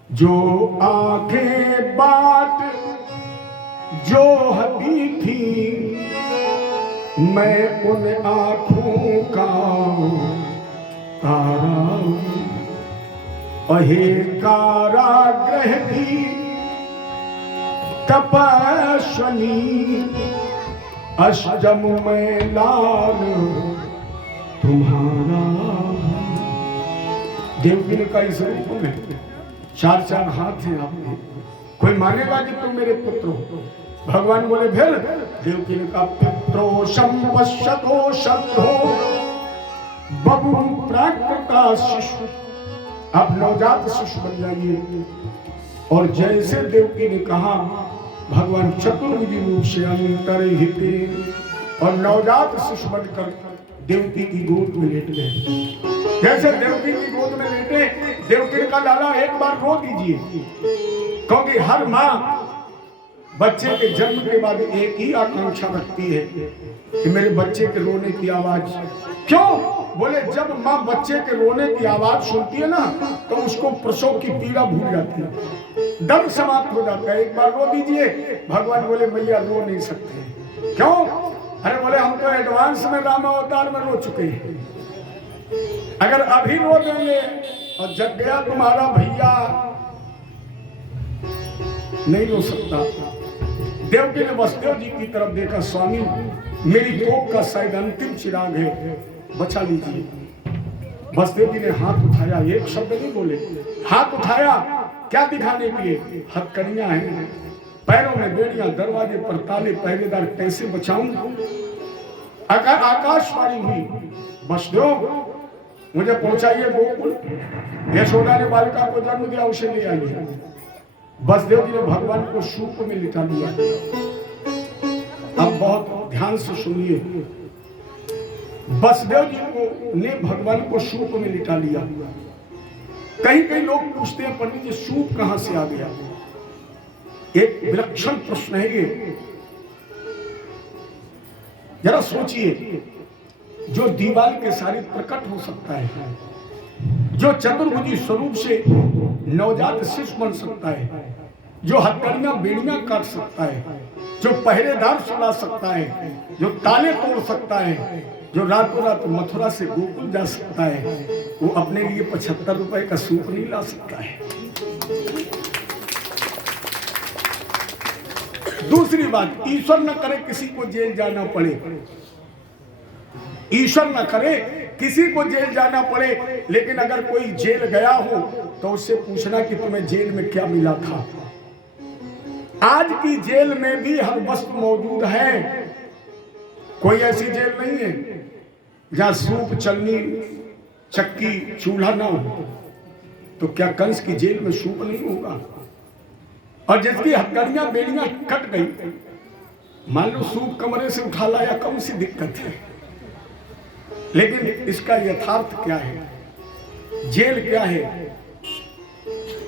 जो आंखें बात जो हती थी मैं उन आंखों का तारा। अहे कारागृह की तपस्वनी अष्टम में लाल तुम्हारा। देवकी ने कहा, इस रूप में 4 हाथ हैं आपके, कोई मानेगा कि तुम मेरे पुत्र हो? भगवान बोले फिर? देवकी ने कहा, पित्रो संपश्यतो शब्दो बभु प्राकृता शिशु आप नवजात शिशु बन जाइए। और जैसे देवकी ने कहा भगवान चतुर्भुज रूप से अंतरे हिते, और नवजात शिशु बनकर देवकी की गोद में लेट गए। जैसे देवकी की गोद में लेटे, देवकी का लाला एक बार रो दीजिए, क्योंकि हर माँ बच्चे के जन्म के बाद एक ही आकांक्षा रखती है कि मेरे बच्चे के रोने की आवाज। क्यों? बोले जब माँ बच्चे के रोने की आवाज सुनती है ना, तो उसको प्रसव की पीड़ा भूल जाती है, दर्द समाप्त हो जाता है। एक बार रो दीजिए। भगवान बोले मैया रो नहीं सकते। क्यों? अरे बोले हम तो एडवांस में राम अवतार में रो चुके हैं, अगर अभी रो देंगे और जग गया तुम्हारा भैया, नहीं रो सकता। देवकी ने वसुदेव जी की तरफ देखा, स्वामी मेरी कोख का शायद अंतिम चिराग है, बचा लीजिए। वसुदेव जी ने हाथ उठाया, एक शब्द नहीं बोले, हाथ उठाया। क्या दिखाने के लिए? हथकड़ियां हैं, पैरों में बेड़ियां, दरवाजे पर ताले, पहरेदार, कैसे बचाऊं? आकाशवाणी हुई, वसुदेव मुझे पहुंचाइए गोकुल। यशोदा ने बालिका को जन्म दिया, उसे ले आइए। वसुदेव जी ने भगवान को सूप में लिटा दिया। अब बहुत ध्यान से सुनिए, वसुदेव जी ने भगवान को सूप में लिटा लिया। कहीं कहीं लोग पूछते हैं पंडित जी सूप कहां से आ गया? एक विलक्षण प्रश्न है ये। जरा सोचिए, जो दीवाल के सारे प्रकट हो सकता है, जो चतुर्भुजी स्वरूप से नवजात शिशु बन सकता है, जो हथकड़ियां बेड़ियां काट सकता है, जो पहरेदार सुला सकता है, जो ताले तोड़ सकता है, जो रातों रात मथुरा से गोकुल जा सकता है, वो अपने लिए 75 रुपए का सूप नहीं ला सकता है। दूसरी बात, ईश्वर न करे किसी को जेल जाना पड़े, ईश्वर न करे किसी को जेल जाना पड़े, लेकिन अगर कोई जेल गया हो तो उससे पूछना कि तुम्हें जेल में क्या मिला था। आज की जेल में भी हर वस्तु मौजूद है, कोई ऐसी जेल नहीं है जहां सूप, चलनी, चक्की, चूल्हा ना हो। तो क्या कंस की जेल में सूप नहीं होगा? और जिसकी हथकड़ियां बेड़ियां कट गई, मान लो सूप कमरे से उठा लाया, कौन सी दिक्कत है? लेकिन इसका यथार्थ क्या है? जेल क्या है?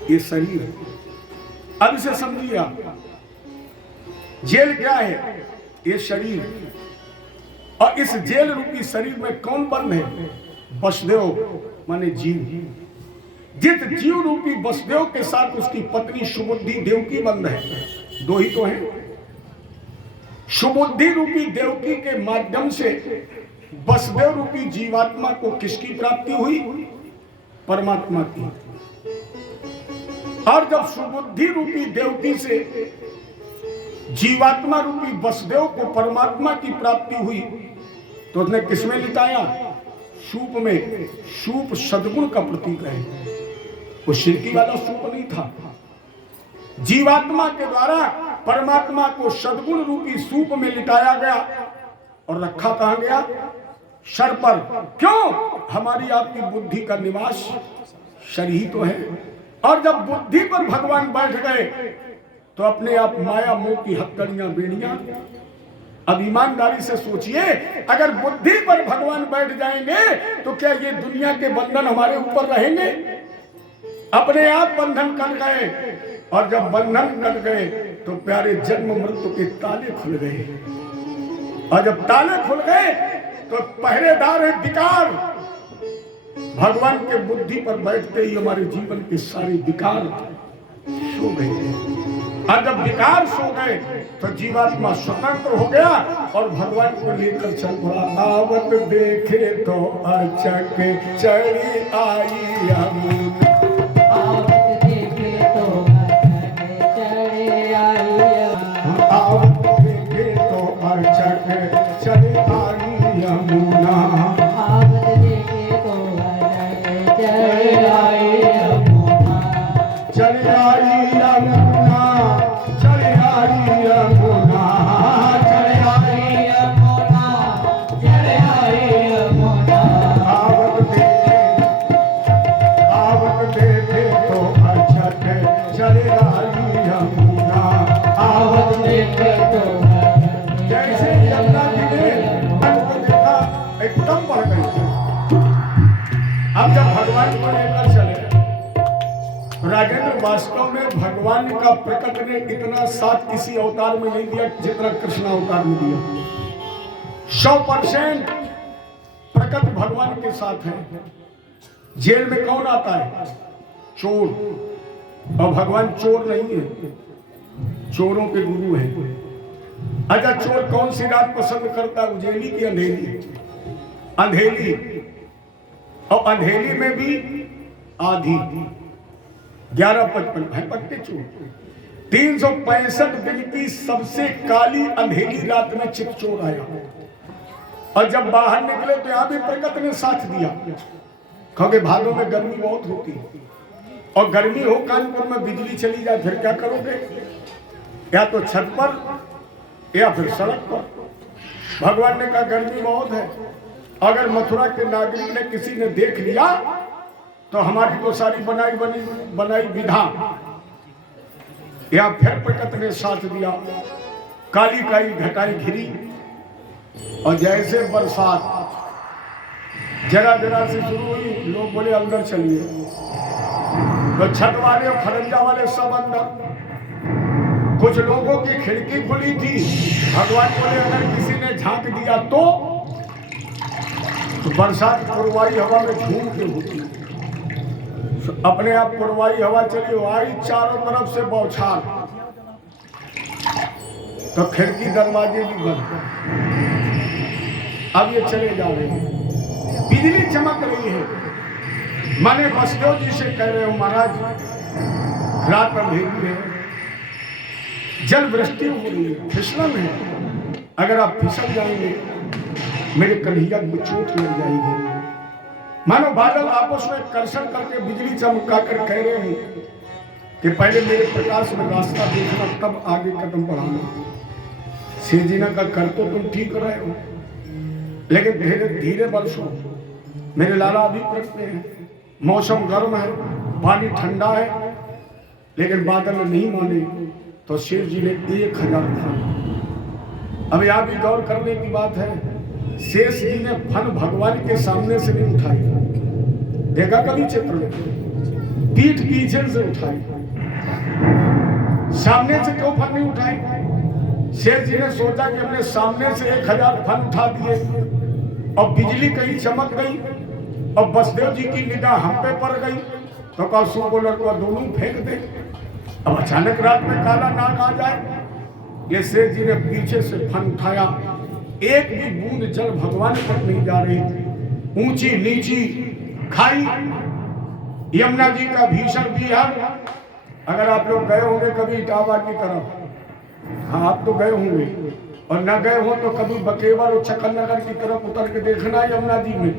ये शरीर। अब इसे समझिए आप, जेल क्या है? ये शरीर। और इस जेल रूपी शरीर में कौन बंद है? वसुदेव माने जीव। जिस जीव रूपी वसुदेव के साथ उसकी पत्नी सुबुद्धि देवकी बंद है, दो ही तो हैं। सुबुद्धि रूपी देवकी के माध्यम से वसुदेव रूपी जीवात्मा को किसकी प्राप्ति हुई? परमात्मा की। और जब सुबुद्धि रूपी देवकी से जीवात्मा रूपी वसुदेव को परमात्मा की प्राप्ति हुई, तो उसने किसमें लिटाया? सूप में। सूप सद्गुण का प्रतीक है, वो शिरकी वाला सूप नहीं था। जीवात्मा के द्वारा परमात्मा को सद्गुण रूपी सूप में लिटाया गया और रखा कहां गया? सर पर। क्यों? हमारी आपकी बुद्धि का निवास शरीर ही तो है। और जब बुद्धि पर भगवान बैठ गए तो अपने आप माया मोह की हथकड़ियां बेड़ियां। अब ईमानदारी से सोचिए, अगर बुद्धि पर भगवान बैठ जाएंगे तो क्या ये दुनिया के बंधन हमारे ऊपर रहेंगे? अपने आप बंधन कट गए, और जब बंधन कट गए तो प्यारे जन्म मृत्यु के ताले खुल गए। और जब ताले खुल गए तो पहरेदार है विकार। भगवान के बुद्धि पर बैठते ही हमारे जीवन के सारे विकार सो गए। और जब विकार सो गए तो जीवात्मा स्वतंत्र हो गया और भगवान को लेकर चल पड़ा। आवत देखे तो अचक चढ़ी आई यमुना, आवत देखे तो अचक चढ़ी आई यमुना, आवत देखे तो अचक चढ़ी आई यमुना, आवत देखे तो अचक चढ़ी आई यमुना, चढ़ी आई यमुना, चढ़ी आई यमुना, चढ़ी आई यमुना, चढ़ी आई यमुना, आवत देखे वास्तव में भगवान का प्रकट ने इतना साथ किसी अवतार में नहीं दिया जितना कृष्ण अवतार में दिया। 100% प्रकट भगवान के साथ है। जेल में कौन आता है? चोर। और भगवान चोर नहीं है, चोरों के गुरु हैं। अच्छा, चोर कौन सी रात पसंद करता है, उजेली की अंधेरी? अंधेरी। और अंधेरी में भी आधी 11:55 है पक्के चोर। 365 दिन की सबसे काली अंधेरी रात में चित चोर आया। और जब बाहर निकले तो यहां भी प्रकट ने साथ दिया, क्योंकि भादों में गर्मी बहुत होती है और गर्मी हो, कानपुर में बिजली चली जाए फिर क्या करोगे? या तो छत पर या फिर सड़क पर। भगवान ने कहा गर्मी बहुत है, अगर मथुरा के नागरिक ने किसी ने देख लिया तो हमारी तो सारी बनाई विधा। या फिर प्रकट ने साथ दिया, काली काली घटाई घिरी और जैसे बरसात जरा जरा से शुरू हुई, लोग बोले अंदर चलिए, तो छत वाले और खरंजा वाले सब अंदर। कुछ लोगों की खिड़की खुली थी, भगवान बोले अगर किसी ने झांक दिया तो बरसात पुरवाई हवा में झूम के होती, अपने आप पुरवाई हवा चली, आई चारों तरफ से बौछार, तो खिड़की दरवाजे भी बंद। अब ये चले जा रहे हैं, बिजली चमक रही है। माने बसदेव जी से कह रहे हो महाराज रात अंधेरी है, जल वृष्टि हो रही है, फिसलन है, अगर आप फिसल जाएंगे मेरे कन्हैया को चोट लग जाएगी। मानो बादल आपस में कर्षण करके बिजली चमका कर कह रहे हैं कि पहले मेरे प्रकाश में रास्ता देखना, तब आगे कदम बढ़ाना। सेजीना का कर तो तुम ठीक रहे हो, लेकिन धीरे धीरे बरसो। मेरे लाला अभी प्रश्न है, मौसम गर्म है, पानी ठंडा है, लेकिन बादल नहीं माने तो शेर जी ने 1000 फन। अब यहाँ भी गौर करने की बात है, शेष जी ने फन भगवान के सामने से नहीं उठाई, देखा कभी चित्र में? पीठ पीछे से उठाई, सामने से क्यों फन नहीं उठाई? शेष जी ने सोचा कि हमने सामने से 1000 फन उठा दिए और बिजली कहीं चमक गई और बसदेव जी की निगाह हम पे पड़ गई तो कहा सुबोलर को दोनों फेंक दे। अब अचानक रात में काला नाग आ जाए। ये शेष जी ने पीछे से फन उठाया, एक भी बूंद जल भगवान पर नहीं जा रही। ऊंची नीची खाई, यमुना जी का भीषण बिहार। अगर आप लोग गए होंगे कभी इटावा की तरफ, हाँ आप तो गए होंगे, और न गए हो तो कभी बकेवर और चक्करनगर की तरफ उतर के देखना यमुना जी में।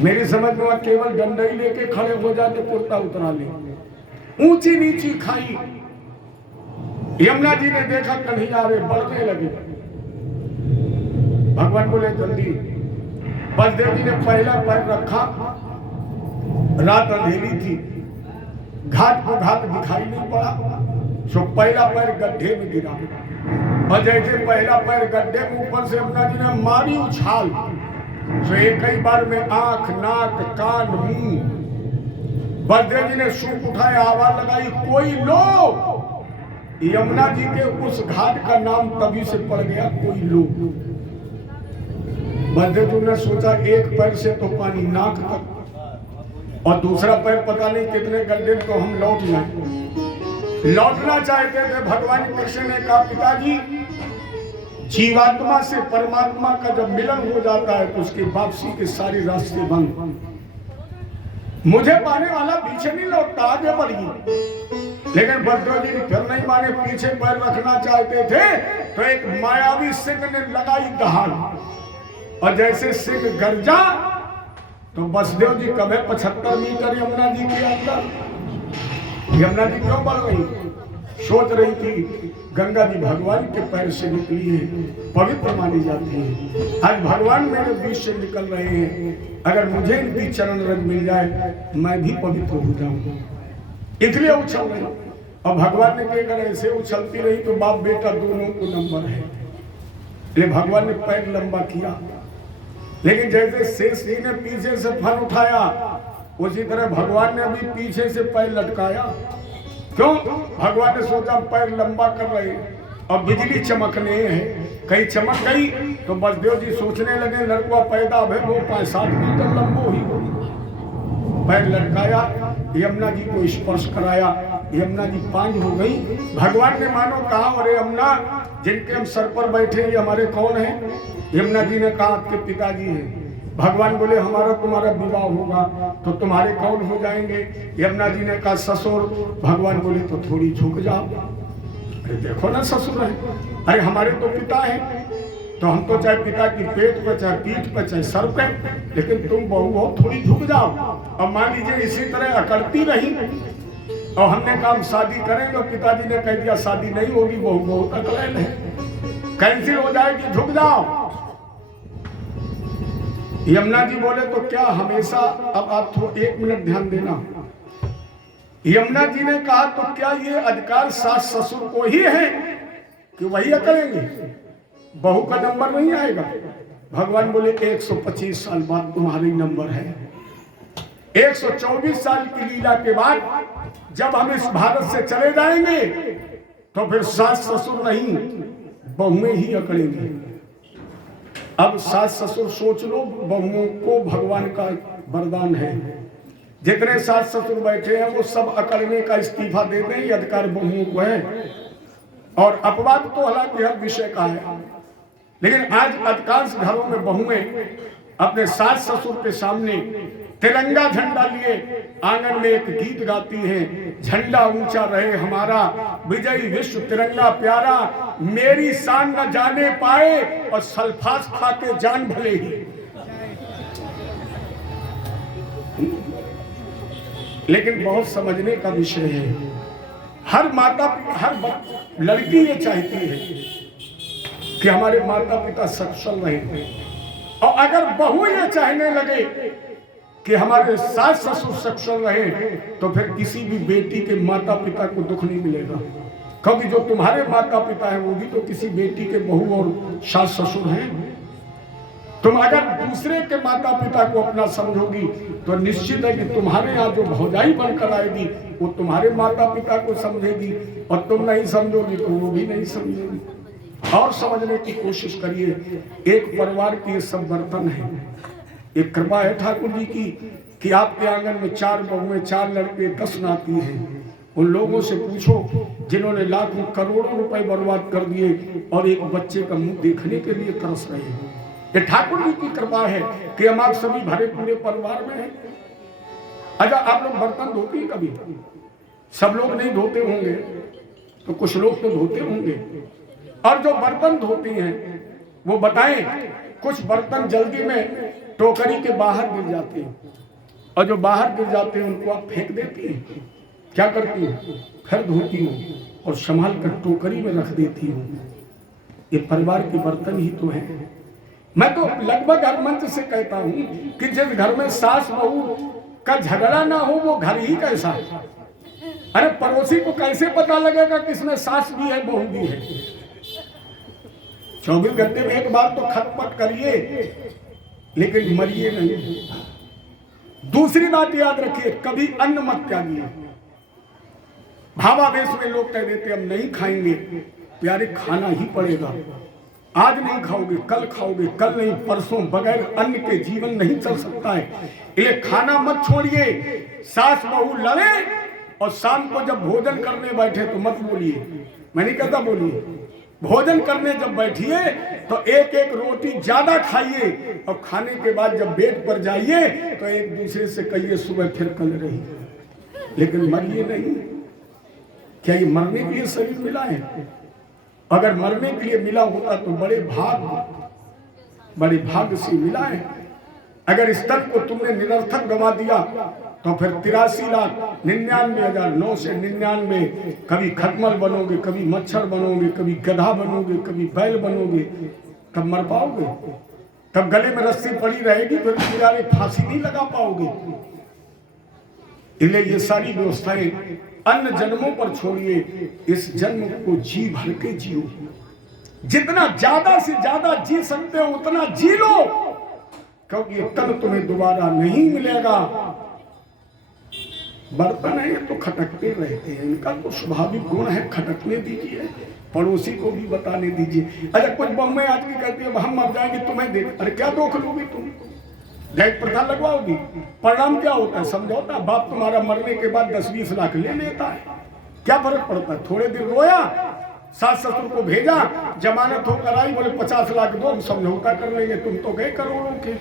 मेरी समझ में केवल डंडई लेके खड़े हो जाते, कुर्ता उतरा ले। ऊंची नीची खाई, यमुना जी ने देखा कन्हैया रे, बढ़ने लगे। भगवान बोले जल्दी। बसदेव जी ने पहला पैर रखा, रात अंधेरी थी, घाट को घाट दिखाई नहीं पड़ा, सो पहला पैर गड्ढे में गिरा। और जैसे पहला पैर गड्ढे में ऊपर से यमुना जी ने मारी उछाल, सो एक ही बार में आंख नाक कान मुंह। बसदेव जी ने सूप उठाया, आवाज लगाई कोई लो। यमुना जी के उस घाट का नाम तभी से पड़ गया कोई लो। बसदेव जी ने सोचा एक पैर से तो पानी नाक तक और दूसरा पैर पता नहीं कितने गड्ढे तो हम लौट जाए। लौटना चाहते थे। भगवान कृष्ण ने कहा पिताजी, जीवात्मा से परमात्मा का जब मिलन हो जाता है तो उसकी वापसी के सारे रास्ते बंद। मुझे पाने वाला पीछे नहीं लौटता, आगे बढ़िए। लेकिन बसदेव जी फिर नहीं माने, पीछे पैर रखना चाहते थे तो एक मायावी सिंह ने लगाई दहाड़, और जैसे सिंह गरजा तो बसदेव जी कभी 75 मीटर यमुना जी के अंदर। यमुना जी क्यों बढ़ रही? सोच रही थी गंगा जी भगवान के पैर से निकली है, पवित्र मानी जाती है। आज भगवान मेरे बीच से निकल रहे हैं, अगर मुझे इनकी चरण रज मिल जाए मैं भी पवित्र हो जाऊंगा, इसलिए उछल रही। और भगवान ने कहा अगर ऐसे उछलती रही तो बाप बेटा दोनों को नंबर है। इसलिए भगवान ने पैर लंबा किया। लेकिन जैसे शेष जी ने पीछे से फन उठाया, उसी तरह भगवान ने भी पीछे से पैर लटकाया। क्यों? भगवान ने सोचा पैर लंबा कर रहे और बिजली चमकने हैं, कहीं चमक गई तो बसदेव जी सोचने लगे लड़का पैदा भे वो 5-7 मीटर लंबो ही हो। पैर लटकाया, यमुना जी को स्पर्श कराया, यमुना जी पांच हो गई। भगवान ने मानो कहा अरे यमुना जिनके हम सर पर बैठे ये हमारे कौन है? यमुना जी ने कहा आपके पिताजी हैं। भगवान बोले हमारा तुम्हारा विवाह होगा तो तुम्हारे कौन हो जाएंगे? यमुना जी ने कहा ससुर। भगवान बोले तो थोड़ी झुक जाओ। अरे देखो ना ससुर है, अरे हमारे तो पिता है, तो हम तो चाहे पिता की पेट पर चाहे पीठ पर चाहे सर पे, लेकिन तुम बहू हो थोड़ी झुक जाओ। और मान लीजिए इसी तरह अकड़ती रही और हमने कहा हम शादी करेंगे तो पिताजी ने कह दिया शादी नहीं होगी, बहू बहुत अकड़ैल है, कैंसिल हो जाएगी, झुक जाओ। यमुना जी बोले तो क्या हमेशा, अब आप थोड़ा 1 मिनट ध्यान देना। यमुना जी ने कहा तो क्या ये अधिकार सास ससुर को ही है कि वही अकड़ेंगे, बहू का नंबर नहीं आएगा? भगवान बोले 125 साल बाद तुम्हारी नंबर है। 124 साल की लीला के बाद जब हम इस भारत से चले जाएंगे तो फिर सास ससुर नहीं बहुएं ही अकड़ेंगे। अब सास ससुर सोच लो, बहुओं को भगवान का वरदान है। जितने सास ससुर बैठे हैं वो सब अकड़ने का इस्तीफा दे दें, ये अधिकार बहुओं को है। और अपवाद तो हालांकि हर विषय का है, लेकिन आज अधिकांश घरों में बहुएं अपने सास ससुर के सामने तिरंगा झंडा लिए आंगन में एक गीत गाती हैं, झंडा ऊंचा रहे हमारा, विजयी विश्व तिरंगा प्यारा, मेरी शान न जाने पाए और सल्फास खा के जान भले ही। लेकिन बहुत समझने का विषय है, हर माता हर लड़की ये चाहती है कि हमारे माता पिता सक्षम रहे, और अगर बहू ये चाहने लगे कि हमारे सास ससुर सक्षम रहे तो फिर किसी भी बेटी के माता पिता को दुख नहीं मिलेगा, क्योंकि जो तुम्हारे माता पिता हैं वो भी तो किसी बेटी के बहू और सास ससुर हैं। तुम अगर दूसरे के माता पिता को अपना समझोगी तो निश्चित है कि तुम्हारे यहाँ जो भौजाई बनकर आएगी वो तुम्हारे माता पिता को समझेगी, और तुम नहीं समझोगी तो वो भी नहीं समझेगी। और समझने की कोशिश करिए, एक परिवार के ये सब बर्तन है। एक कृपा है ठाकुर जी की कि आपके आंगन में 4 बहुएं, 4 लड़के, 10 नाती हैं। उन लोगों से पूछो जिन्होंने लाखों करोड़ों रुपए बर्बाद कर दिए और एक बच्चे का मुंह देखने के लिए तरस रहे हैं। ये ठाकुर जी की कृपा है कि हम आप सभी भरे पूरे परिवार में हैं। अच्छा, आप लोग बर्तन धोते हैं कभी? सब लोग नहीं धोते होंगे, तो कुछ लोग तो धोते होंगे। और जो बर्तन धोती हैं वो बताएं, कुछ बर्तन जल्दी में टोकरी के बाहर गिर जाते हैं, और जो बाहर गिर जाते हैं उनको आप फेंक देती हैं। क्या करती हूँ? फिर धोती हूँ और संभाल कर टोकरी में रख देती हूँ। ये परिवार के बर्तन ही तो हैं। मैं तो लगभग हर मंच से कहता हूँ कि जिस घर में सास बहू का झगड़ा ना हो वो घर ही कैसा है। अरे पड़ोसी को कैसे पता लगेगा कि इसमें सास भी है बहू भी है? 24 घंटे में एक बार तो खटपट करिए, लेकिन मरिए नहीं। दूसरी बात याद रखिए, कभी अन्न मत त्यागिए। भावावेश में लोग कह देते हम नहीं खाएंगे, प्यारे खाना ही पड़ेगा। आज नहीं खाओगे कल खाओगे, कल नहीं परसों, बगैर अन्न के जीवन नहीं चल सकता है। इसलिए खाना मत छोड़िए। सास बहू लड़े और शाम को जब भोजन करने बैठे तो मत बोलिए, मैं नहीं कहता बोलिए, भोजन करने जब बैठिए तो एक एक रोटी ज्यादा खाइए, और खाने के बाद जब बेड पर जाइए तो एक दूसरे से कहिए सुबह फिर कल रही, लेकिन मरिए नहीं। क्या ये मरने के लिए शरीर मिला है? अगर मरने के लिए मिला होता तो बड़े भाग्य से मिला है। अगर इस तन को तुमने निरर्थक गवा दिया तो फिर 83,99,999 कभी खटमल बनोगे, कभी मच्छर बनोगे, कभी गधा बनोगे, कभी बैल बनोगे, तब मर पाओगे? तब गले में रस्सी पड़ी रहेगी, फिर किनारे फांसी नहीं लगा पाओगे। इसलिए ये सारी व्यवस्थाएं अन्य जन्मों पर छोड़िए, इस जन्म को जी भर के जियो। जितना ज्यादा से ज्यादा जी सकते हो उतना जी लो, क्योंकि ये तन तुम्हें दोबारा नहीं मिलेगा। बर्तन है तो खटकते रहते हैं, इनका तो स्वाभाविक गुण है, खटकने दीजिए, पड़ोसी को भी बताने दीजिए। अच्छा कुछ बम्बई आदमी कहती है हम मर जाएंगे तुम्हें दे, अरे क्या दुख लोगी तुम, दहेज प्रथा लगवाओगी, परिणाम क्या होता है समझौता, बाप तुम्हारा मरने के बाद 10-20 लाख ले लेता है, क्या फर्क पड़ता है, थोड़े दिन रोया, सास ससुर को भेजा, जमानत होकर आई, बोले 50 लाख दो हम समझौता कर लेंगे, तुम तो गए करोड़ों के,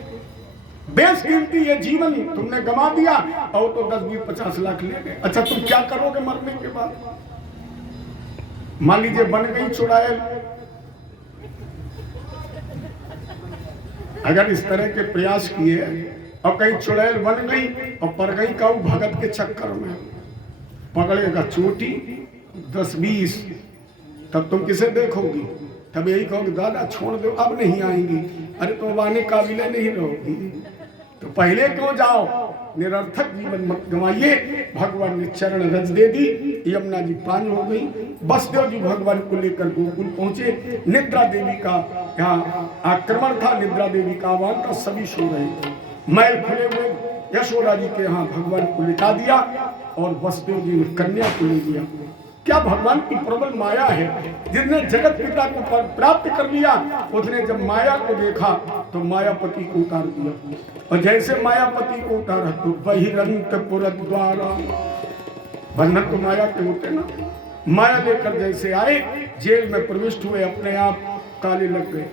बेशकीमती ये जीवन तुमने गंवा दिया और तो 10-20-50 लाख ले गए। अच्छा तुम क्या करोगे मरने के बाद? मान लीजिए बन गई चुड़ैल, अगर इस तरह के प्रयास किए और कहीं चुड़ैल बन गई और पड़ गई का भगत के चक्कर में, पकड़ेगा चोटी 10-20, तब तुम किसे देखोगी? तब यही कहोगे दादा छोड़ दो अब नहीं आएंगी, अरे तुम आने काबिल नहीं रहोगी, तो पहले क्यों जाओ, निरर्थक जीवन मत गंवाइए। भगवान ने चरण रज दे दी, यमुना जी पान हो गई, वसुदेव जी भगवान को लेकर गोकुल पहुंचे, निद्रा देवी का यहाँ आक्रमण था, निद्रा देवी का आह्वान था, सभी सो रहे थे, मैल खुले हुए यशोदा जी के यहाँ भगवान को लिटा दिया और वसुदेव जी ने कन्या को ले लिया। क्या भगवान की प्रबल माया है, जिसने जगत पिता को प्राप्त कर लिया, उसने जब माया को देखा तो मायापति को उतार दिया, और जैसे मायापति को उतारा तो बहिरंतपुर द्वारा, बंधन तो माया के होते ना, माया लेकर जैसे आए जेल में प्रविष्ट हुए, अपने आप ताले लग गए,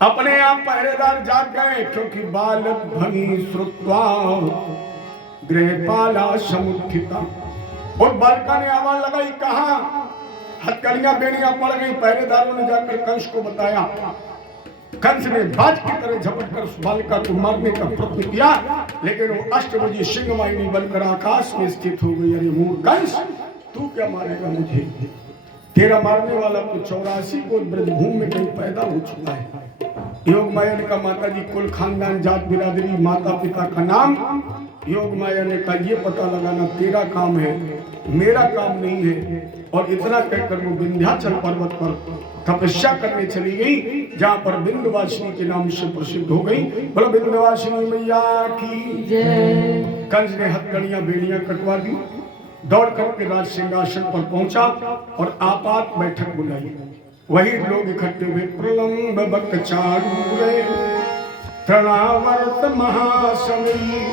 अपने आप पहरेदार जाग गए, क्योंकि बालक ध्वनि श्रुत्वा गृहपाला समुत्थिता, और बालिका ने आवाज लगाई, कहा हथकड़ियां बेड़ियां पड़ गई, पहरेदारों ने जाकर कंस को बताया, कंस ने बाज की तरह झपट कर उस बालिका को मारने का प्रयत्न किया, लेकिन वो अष्टभुजी सिंहवाहिनी बनकर आकाश में स्थित हो गई। अरे मूर्ख कंस, तू क्या मारेगा मुझे, तेरा मारने वाला तो 84 को ब्रजभूमि में कहीं पैदा हो चुका है। योग माया ने कहा माता जी कुल खानदान जात बिरादरी माता पिता का नाम, योग माया ने कहा ये पता लगाना तेरा काम है, मेरा काम नहीं है, और इतना कहकर वो विंध्याचल पर्वत पर तपस्या करने चली गई, जहाँ पर विंध्यवासिनी के नाम से प्रसिद्ध हो गई। बोला विंध्यवासिनी मैया की जय। कंस ने हथकड़ियां बेड़ियां कटवा दी, दौड़ करके राज सिंहासन पर पहुंचा और आपात बैठक बुलाई। वही लोग इकट्ठे हुए, प्रलंब बक चारूरे तृणावर्त महासमयी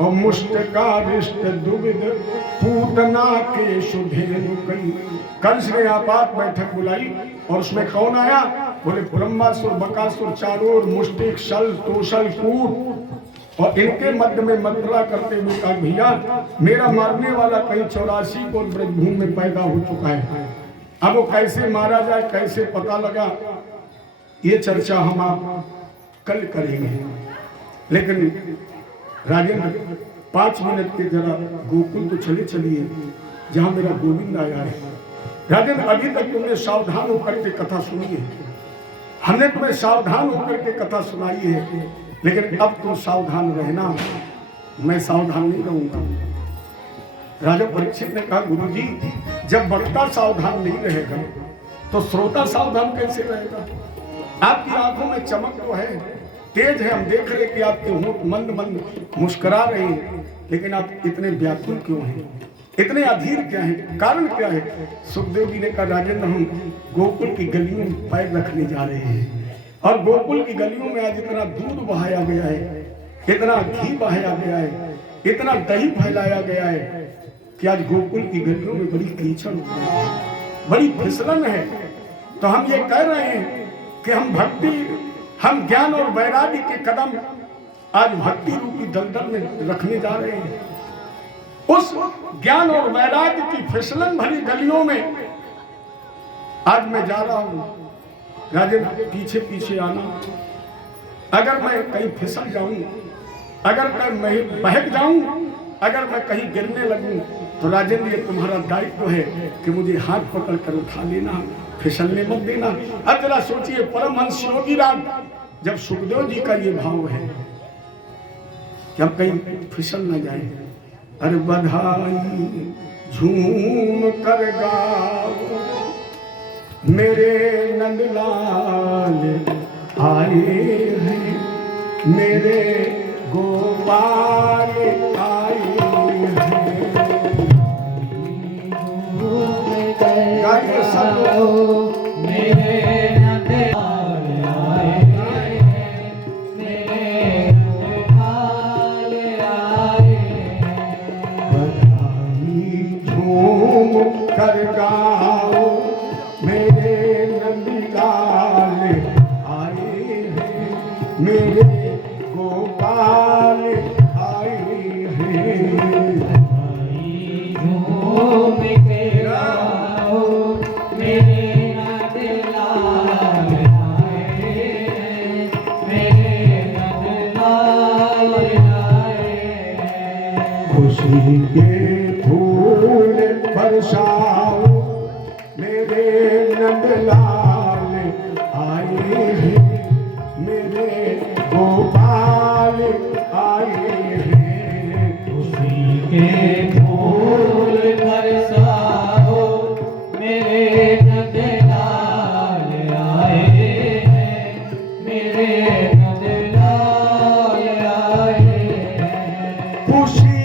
और मुष्टकारिष्ट दुविध पूतना के सुधेनु कई। कंस ने आपात बैठक बुलाई और उसमें कौन आया? बोले ब्रह्मासुर बकासुर चारों ओर मुष्टिक शल तोषल कूट, और इनके मध्य में मंत्रणा करते हुए कहा भैया मेरा मारने वाला कहीं 84 को ब्रजभूमि में पैदा हो चुका है, अब वो कैसे मारा जाए, कैसे पता लगा, ये चर्चा हम आप कल करेंगे। लेकिन राजेंद्र 5 मिनट के जरा गोकुल तो चलिए जहां मेरा गोविंद आया है। राजेंद्र अभी तक तुमने सावधान होकर के कथा सुनी है, हमने तुम्हें सावधान होकर के कथा सुनाई है, लेकिन अब तुम सावधान रहना, मैं सावधान नहीं रहूंगा। राजा परीक्षित ने कहा गुरुजी जब वक्ता सावधान नहीं रहेगा तो श्रोता सावधान कैसे रहेगा? आपकी आंखों में चमक तो है, तेज है, हम देख रहे कि आपके होंठ मंद मंद मुस्कुरा रहे हैं, लेकिन आप इतने व्याकुल क्यों हैं, इतने अधीर क्या हैं, कारण क्या है? सुखदेव जी ने कहा राजेंद्र हम गोकुल की गलियों में पैर रखने जा रहे हैं, और गोकुल की गलियों में आज इतना दूध बहाया गया है, इतना घी बहाया गया है, इतना दही फैलाया गया है कि आज गोकुल की गलियों में बड़ी कीचड़ हो गई है, बड़ी फिसलन है। तो हम ये कह रहे हैं कि हम भक्ति, हम ज्ञान और वैराग्य के कदम आज भक्ति रूपी दलदल में रखने जा रहे हैं। उस ज्ञान और वैराग्य की फिसलन भरी गलियों में आज मैं जा रहा हूं। राजेंद्र पीछे पीछे आना, अगर मैं कहीं फिसल जाऊं, अगर मैं बहक जाऊं, अगर मैं कहीं गिरने लगूं, तो राजेंद्र ये तुम्हारा दायित्व है कि मुझे हाथ पकड़ कर उठा लेना, फिसलने मत देना। अब जरा सोचिए परमहंस योगी राज जब सुखदेव जी का ये भाव है कि हम कहीं फिसल न जाए, अरे बधाई झूम कर गाओ मेरे नंदलाल आए हैं, मेरे गोपाल आए सब मेरे नंदलाल आए मेरे नंदलाल आए बधाई झूम कर गाओ मेरे नंदलाल आए हैं मेरे गोपाल आए हैं झूम के गाओ मेरे नंदलाल आए मेरे नंदलाल आए खुशी के फूल बरसाओ मेरे नंदलाल आए हैं मेरे गोपाल आए हैं खुशी के फूल बरसाओ मेरे नंदलाल आए हैं मेरे नंदलाल आए हैं खुशी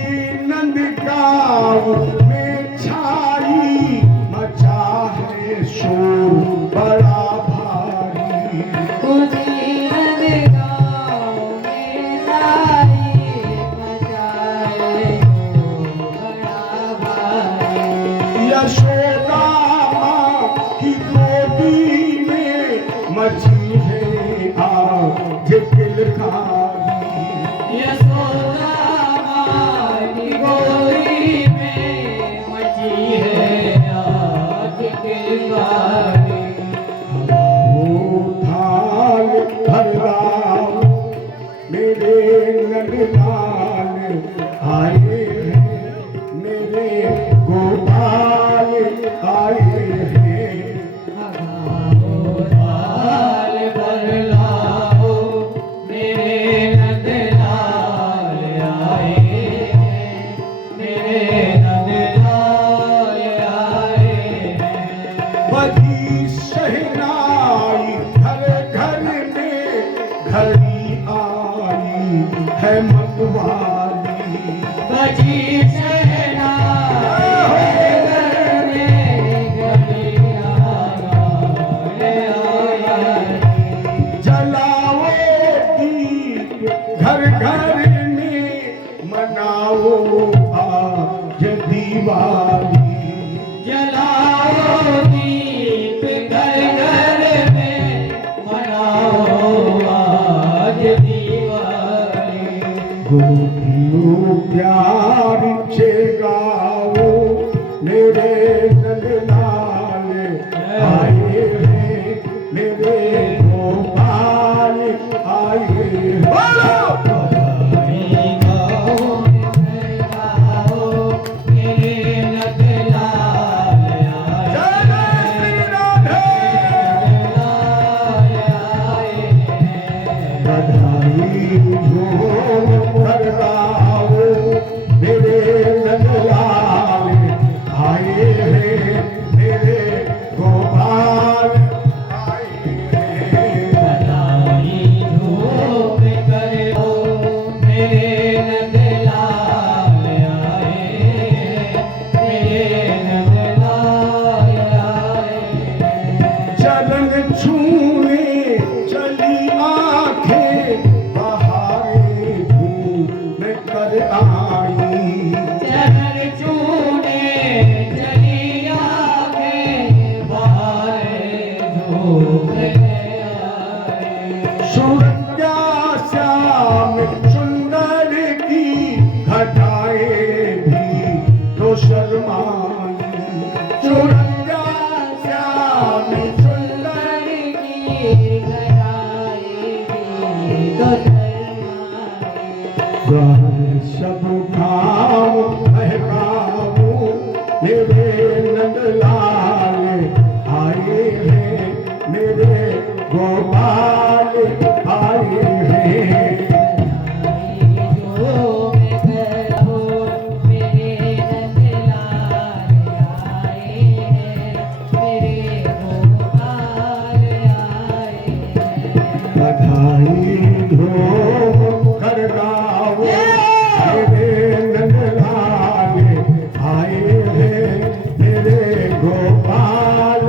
नंद गाँव में छाई मचा है शोर बड़ा भारी खुशी नंदगाँव में साई मचाए तो बड़ा भारी यशोदा माँ की गोदी में मची है आज किलकारी यशोदा माँ की गोदी में मची है आज किलकारी थाल भर लाओ मेरे नंदलाल आए हैं मेरे गोपाल आए हैं थाल भर लाओ मेरे नंदलाल आए हैं मेरे नंदलाल आए हैं बधी शहनाई घर घर में घड़ी आई है मतवाली बजी शहनाई घर में गलियां आया जलाओ दीप घर घर में मनाओ आज दिवाली जलाओ दीप घर घर में मनाओ आज दिवाली गोपियों प्यार से गाओ मेरे नंदलाल आए हैं मेरे गोपाल आए हैं बोलो बधाई गाओ गाओ मेरे नंदलाल आए जय श्री राधे नंदलाल आए बधाई झूम कर गाओ मेरे नंदलाल आए हैं मेरे गोपाल आए हैं बधाई झूम कर हो मेरे नंदलाल आए मेरे नंदलाल आए चरण छूने चली आंखें बहारे धूम कर आई चरण छूने चली आंखें बहारे धूप आए सुरत्या श्याम सुंदर की घटाएं भी तो शर्माई सुरत्या श्याम सुंदर सब खाओ बहकाओ मेरे नंदलाल आए हैं मेरे गोपाल आए हैं बधाई धूम कर गाओ मेरे नंदलाल आए हैं मेरे गोपाल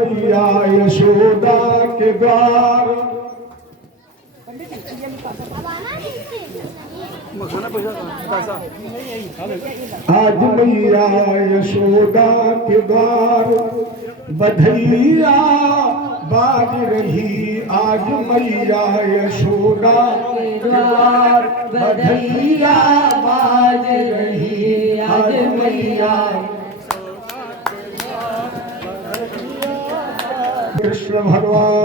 मैया यशोदा के द्वार आज मैया यशोदा के द्वार बधैया बाज रही आज मैया यशोदा के द्वार बधैया बाज रही आज मैया कृष्ण भगवान